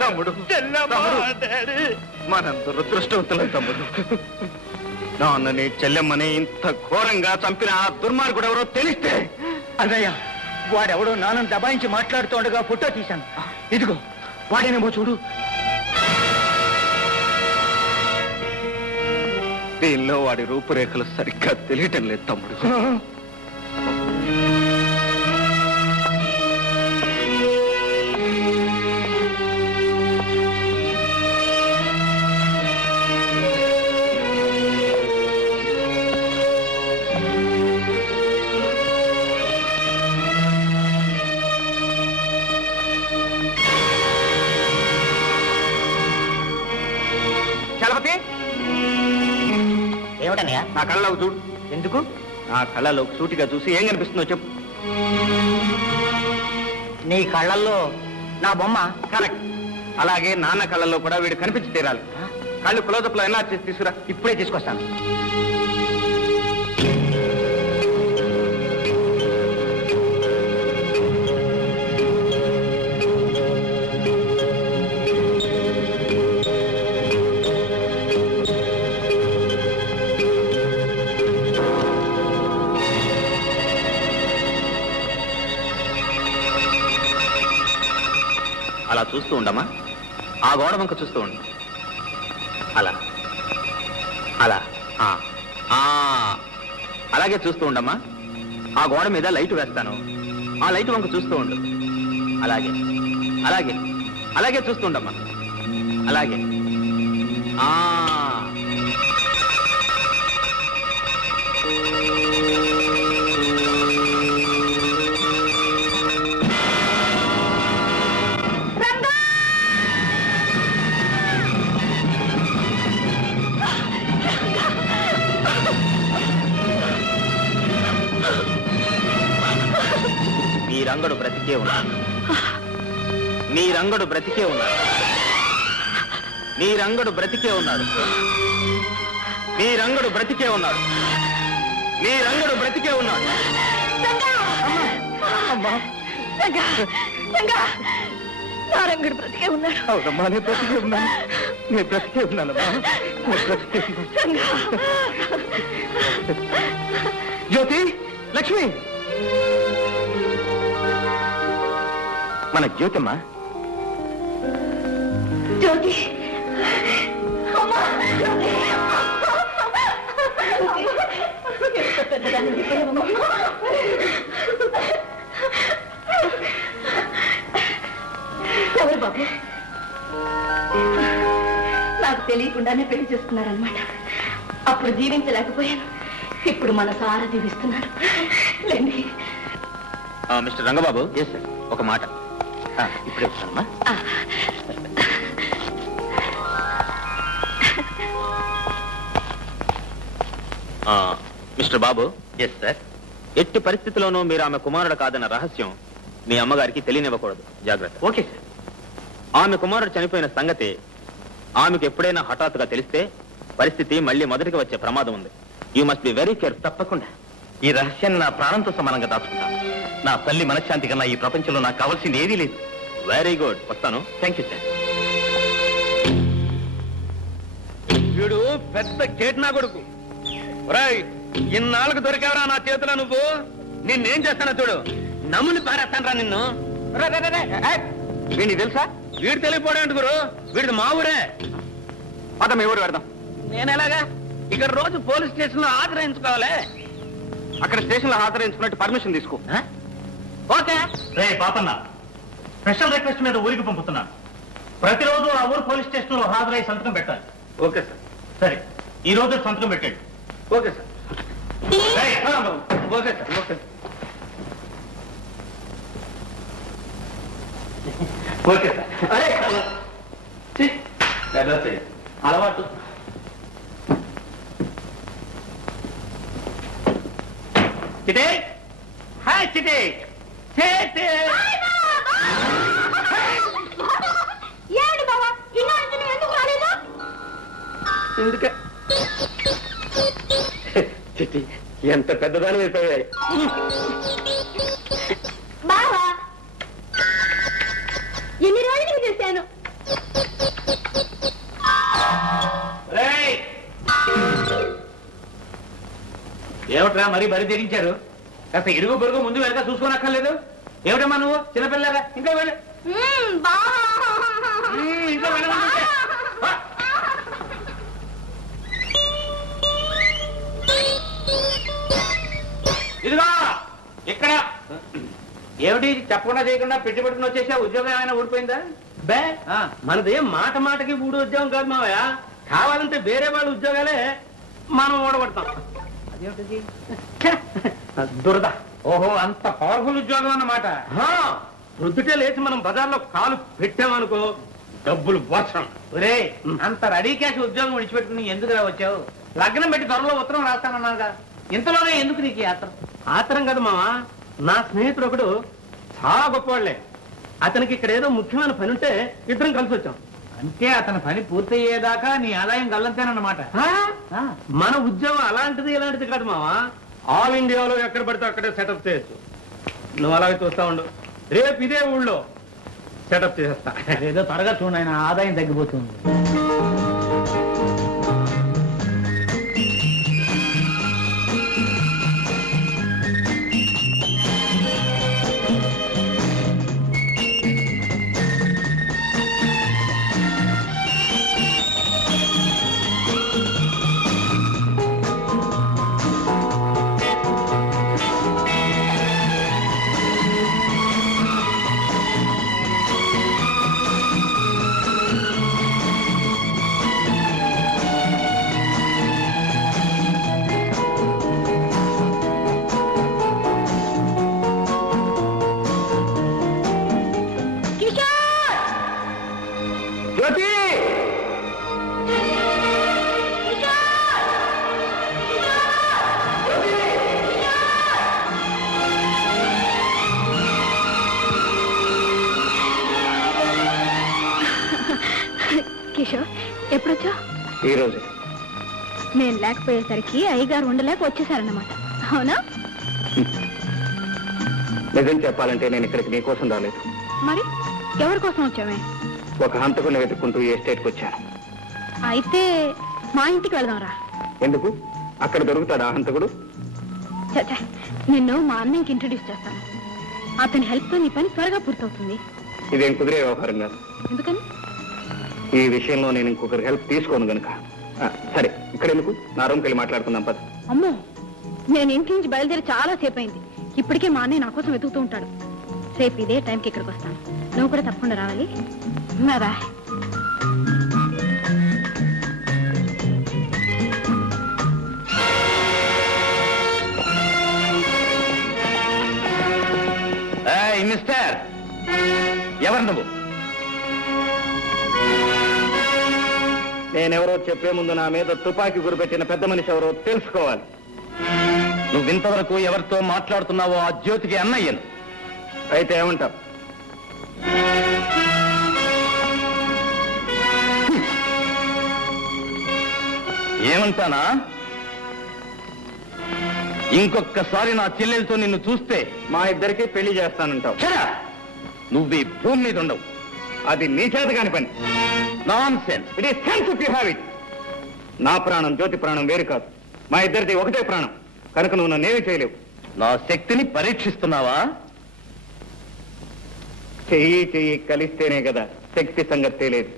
తమ్ముడు, చెల్లమ్మ, మన దురదృష్టవంతులం తమ్ముడు. నాన్నని చెల్లెమ్మని ఇంత ఘోరంగా చంపిన ఆ దుర్మార్గుడు ఎవరో తెలిస్తే. అన్నయ్య, వాడెవడో నాన్నని దబాయించి మాట్లాడుతుండగా ఫోటో తీశాను. ఇదిగో వాడేనేమో చూడు. దీనిలో వాడి రూపురేఖలు సరిగ్గా తెలియటం లేదు తమ్ముడు. ఏమిటన్నయ్య? నా కళ్ళలోకి చూడు. ఎందుకు? నా కళ్ళలోకి సూటిగా చూసి ఏం కనిపిస్తుందో చెప్పు. నీ కళ్ళల్లో నా బొమ్మ. కరెక్ట్. అలాగే నాన్న కళ్ళల్లో కూడా వీడు కనిపించి తీరాలి. కళ్ళు క్లోజప్ లో ఎలా చేసి తీసుకురా. ఇప్పుడే తీసుకొస్తాను. అలా చూస్తూ ఉండమ్మా. ఆ గోడ వంక చూస్తూ ఉండు. అలా అలా అలాగే చూస్తూ ఉండమ్మా. ఆ గోడ మీద లైట్ వేస్తాను. ఆ లైట్ వంక చూస్తూ ఉండు. అలాగే అలాగే అలాగే చూస్తూ ఉండమ్మా. అలాగే నీ రంగడు బ్రతికే ఉన్నాడు. నీ రంగడు బ్రతికే ఉన్నాడు. నీ రంగడు బ్రతికే ఉన్నాడు. నీ రంగడు బ్రతికే ఉన్నాడు. నీ రంగడు బ్రతికే ఉన్నాడు. నారంగడు బ్రతికే ఉన్నాడు. అవునమ్మా, నేను బ్రతికే ఉన్నాను. నేను బ్రతికే ఉన్నానమ్మా. జ్యోతి, లక్ష్మి, మన జ్యోతమ్మా. జ్యోతి, అమ్మా, జ్యోతి. ఎంత పెద్దదాన్ని అయిపోయావమ్మా. ఎవరు బాబు? నాకు తెలియకుండానే పెళ్లి చేస్తున్నారనమాట. అప్పుడు జీవించలేకపోయాను, ఇప్పుడు మనసారా దీవిస్తున్నారు. లేండి. మిస్టర్ రంగబాబు. Yes sir. ఒక మాట ఇప్పుడే వస్తానమ్మా. మిస్టర్ బాబు. Yes sir. ఎట్టి పరిస్థితిలోనూ మీరు ఆమె కుమారుడు కాదన్న రహస్యం మీ అమ్మగారికి తెలియనివ్వకూడదు. జాగ్రత్త. Okay sir. ఆమె కుమారుడు చనిపోయిన సంగతి ఆమెకు ఎప్పుడైనా హఠాత్తుగా తెలిస్తే పరిస్థితి మళ్ళీ మొదటికి వచ్చే ప్రమాదం ఉంది. You must be very careful. తప్పకుండా ఈ రహస్యాన్ని నా ప్రాణంతో సమానంగా దాచుకుంటాను. నా తల్లి మనశ్శాంతి కన్నా ఈ ప్రపంచంలో నాకు కావాల్సింది ఏదీ లేదు. Very good. వస్తాను. Thank you sir. వీడు పెద్ద కేట్నా కొడుకు. ఇన్నాళ్ళకు దొరికావరా నా చేతిలో నువ్వు. నిన్నేం చేస్తానో చూడు. నమ్ముని పారేస్తానరా నిన్ను. వీడిని తెలుసా? వీడు తెలియపోవడం గురు. వీడిది మా ఊరే. అతను మీ ఊరు పెడదాం. నేను ఎలాగా ఇక్కడ రోజు పోలీస్ స్టేషన్ లో ఆశ్రయించుకోవాలి. అక్కడ స్టేషన్ లో హాజరించుకున్నట్టు పర్మిషన్ తీసుకో. ఓకే. రే పాపన్న, స్పెషల్ రిక్వెస్ట్ మీద ఊరికి పంపుతున్నాను. ప్రతిరోజు ఆ ఊరు పోలీస్ స్టేషన్ లో హాజరై సంతకం పెట్టాలి. Okay sir. సరే, ఈ రోజు సంతకం పెట్టండి. Okay sir. Okay sir. Okay. Okay sir. అలవాటు. చిటే, హాయ్ చిటే. ఏమిటి బాబా, ఇన్నాళ్ళకి నువ్వు ఎందుకు రాలేదు? ఎందుకే చిట్టి, ఎంత పెద్దదాని అయిపోయాయి. బావా, ఎన్ని రోజులు చేశాను. ఏమిట్రా మరీ బరి తెగించారు? కాస్త ఇరుగు పొరుగు ముందు వెనక చూసుకోనక్కర్లేదు. ఏమిటమ్మా నువ్వు చిన్నపిల్లగా? ఇంట్లో వెళ్ళి ఇంట్లో వెళ్ళమంటే ఇదిగో ఇక్కడ. ఏమిటి చెప్పకుండా చేయకుండా పెట్టుబడుకుని వచ్చేసా? ఉద్యోగం ఏమైనా ఊడిపోయిందా? బే, మనదేం మాట మాటకి ఊడి ఉద్యోగం కాదు మావయ్య. కావాలంటే వేరే వాళ్ళ ఉద్యోగాలే మనం ఓడగొడతాం. అదేమిటి దురద. ఓహో, అంత పవర్ఫుల్ ఉద్యోగం అన్నమాట. ప్రొద్దుటే లేచి మనం బజార్లో కాలు పెట్టామనుకో, డబ్బులు వర్షం. ఒరే, అంత రెడీ క్యాష్ ఉద్యోగం విడిచిపెట్టుకుని ఎందుకు వచ్చావు? లగ్నం పెట్టి త్వరలో ఉత్తరం రాస్తానన్నాగా. ఇంతలోనే ఎందుకు నీకు ఆత్రం? ఆత్రం కదా మావా, నా స్నేహితుడు ఒకడు చాలా గొప్పవాళ్లే. అతనికి ఇక్కడ ఏదో ముఖ్యమైన పని ఉంటే ఇద్దరం కలిసి వచ్చాం. అంటే అతని పని పూర్తయ్యేదాకా నీ ఆదాయం గల్లంతేనన్నమాట. మన ఉద్యోగం అలాంటిది ఇలాంటిది కాదు మావా. ఆల్ ఇండియాలో ఎక్కడ పడితే అక్కడే సెటప్ చేయొచ్చు. నువ్వు అలాగే చూస్తా ఉండు. రేపు ఇదే ఊళ్ళో సెటప్ చేసేస్తా. ఏదో త్వరగా చూడండి, ఆయన ఆదాయం తగ్గిపోతుంది. కిషోర్, ఎప్పుడొచ్చా? ఈ రోజు. నేను లేకపోయేసరికి అయ్యగారు ఉండలేక వచ్చేసారన్నమాట, అవునా? నిజం చెప్పాలంటే నేను ఇక్కడికి నీకోసం రాలేదు, మరి ఎవరి కోసం వచ్చామే? ఒక హంతకుని వెతుక్కుంటూ ఈ ఎస్టేట్కి వచ్చాను. అయితే మా ఇంటికి వెళ్దాంరా. ఎందుకు? అక్కడ దొరుకుతాడా హంతకుడు? చచ్చా, నిన్ను మా అన్నయ్యకి ఇంట్రడ్యూస్ చేస్తాను. అతని హెల్ప్తో నీ పని త్వరగా పూర్తవుతుంది. ఇదేం కుదిరే వ్యవహారం కాదు. ఎందుకని? ఈ విషయంలో నేను ఇంకొకరి హెల్ప్ తీసుకోను గనుక. సరే, ఇక్కడ ఎందుకు? నా రూమ్కి వెళ్ళి మాట్లాడుకుందాం పద. అమ్మో, నేను ఇంటి నుంచి బయలుదేరి చాలా సేపు అయింది. ఇప్పటికే మా అన్నయ్య నా కోసం వెతుకుతూ ఉంటాడు. రేపు ఇదే టైంకి ఇక్కడికి వస్తాను. నువ్వు కూడా తప్పకుండా రావాలి. రా. మిస్టర్, ఎవరు నువ్వు? నేనెవరో చెప్పే ముందు నా మీద తుపాకీ గురిపెట్టిన పెద్ద మనిషి ఎవరో తెలుసుకోవాలి. నువ్వు ఇంతవరకు ఎవరితో మాట్లాడుతున్నావో ఆ జ్యోతికి అన్నయ్యను. అయితే ఏమంటావు? ఏమంటానా? ఇంకొకసారి నా చెల్లెలతో నిన్ను చూస్తే మా ఇద్దరికి పెళ్లి చేస్తానంటావు. నువ్వు ఈ భూమి మీద ఉండవు. అది నీ చేత కాని పని. Non sense. It is sense if you have it. నా ప్రాణం జ్యోతి ప్రాణం వేరు కాదు. మా ఇద్దరిది ఒకటే ప్రాణం కనుక నువ్వు నన్నేమీ చేయలేవు. నా శక్తిని పరీక్షిస్తున్నావా? చెయ్యి చెయ్యి కలిస్తేనే కదా శక్తి సంగతి తెలియదు.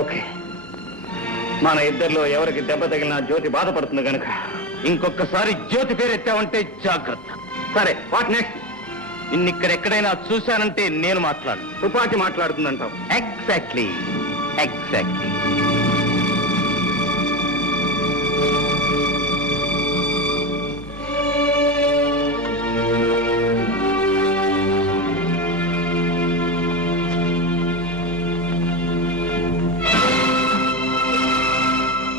ఓకే, మన ఇద్దరిలో ఎవరికి దెబ్బ తగిలినా జ్యోతి బాధపడుతుంది కనుక ఇంకొకసారి జ్యోతి పేరు ఎత్తావంటే జాగ్రత్త. సరే, వాట్ నెక్స్ట్? నిన్నిక్కడ ఎక్కడైనా చూశానంటే నేను మాట్లాడు. తుపాకి మాట్లాడుతుందంటావు. Exactly exactly.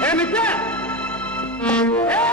Hey, mister! Hey!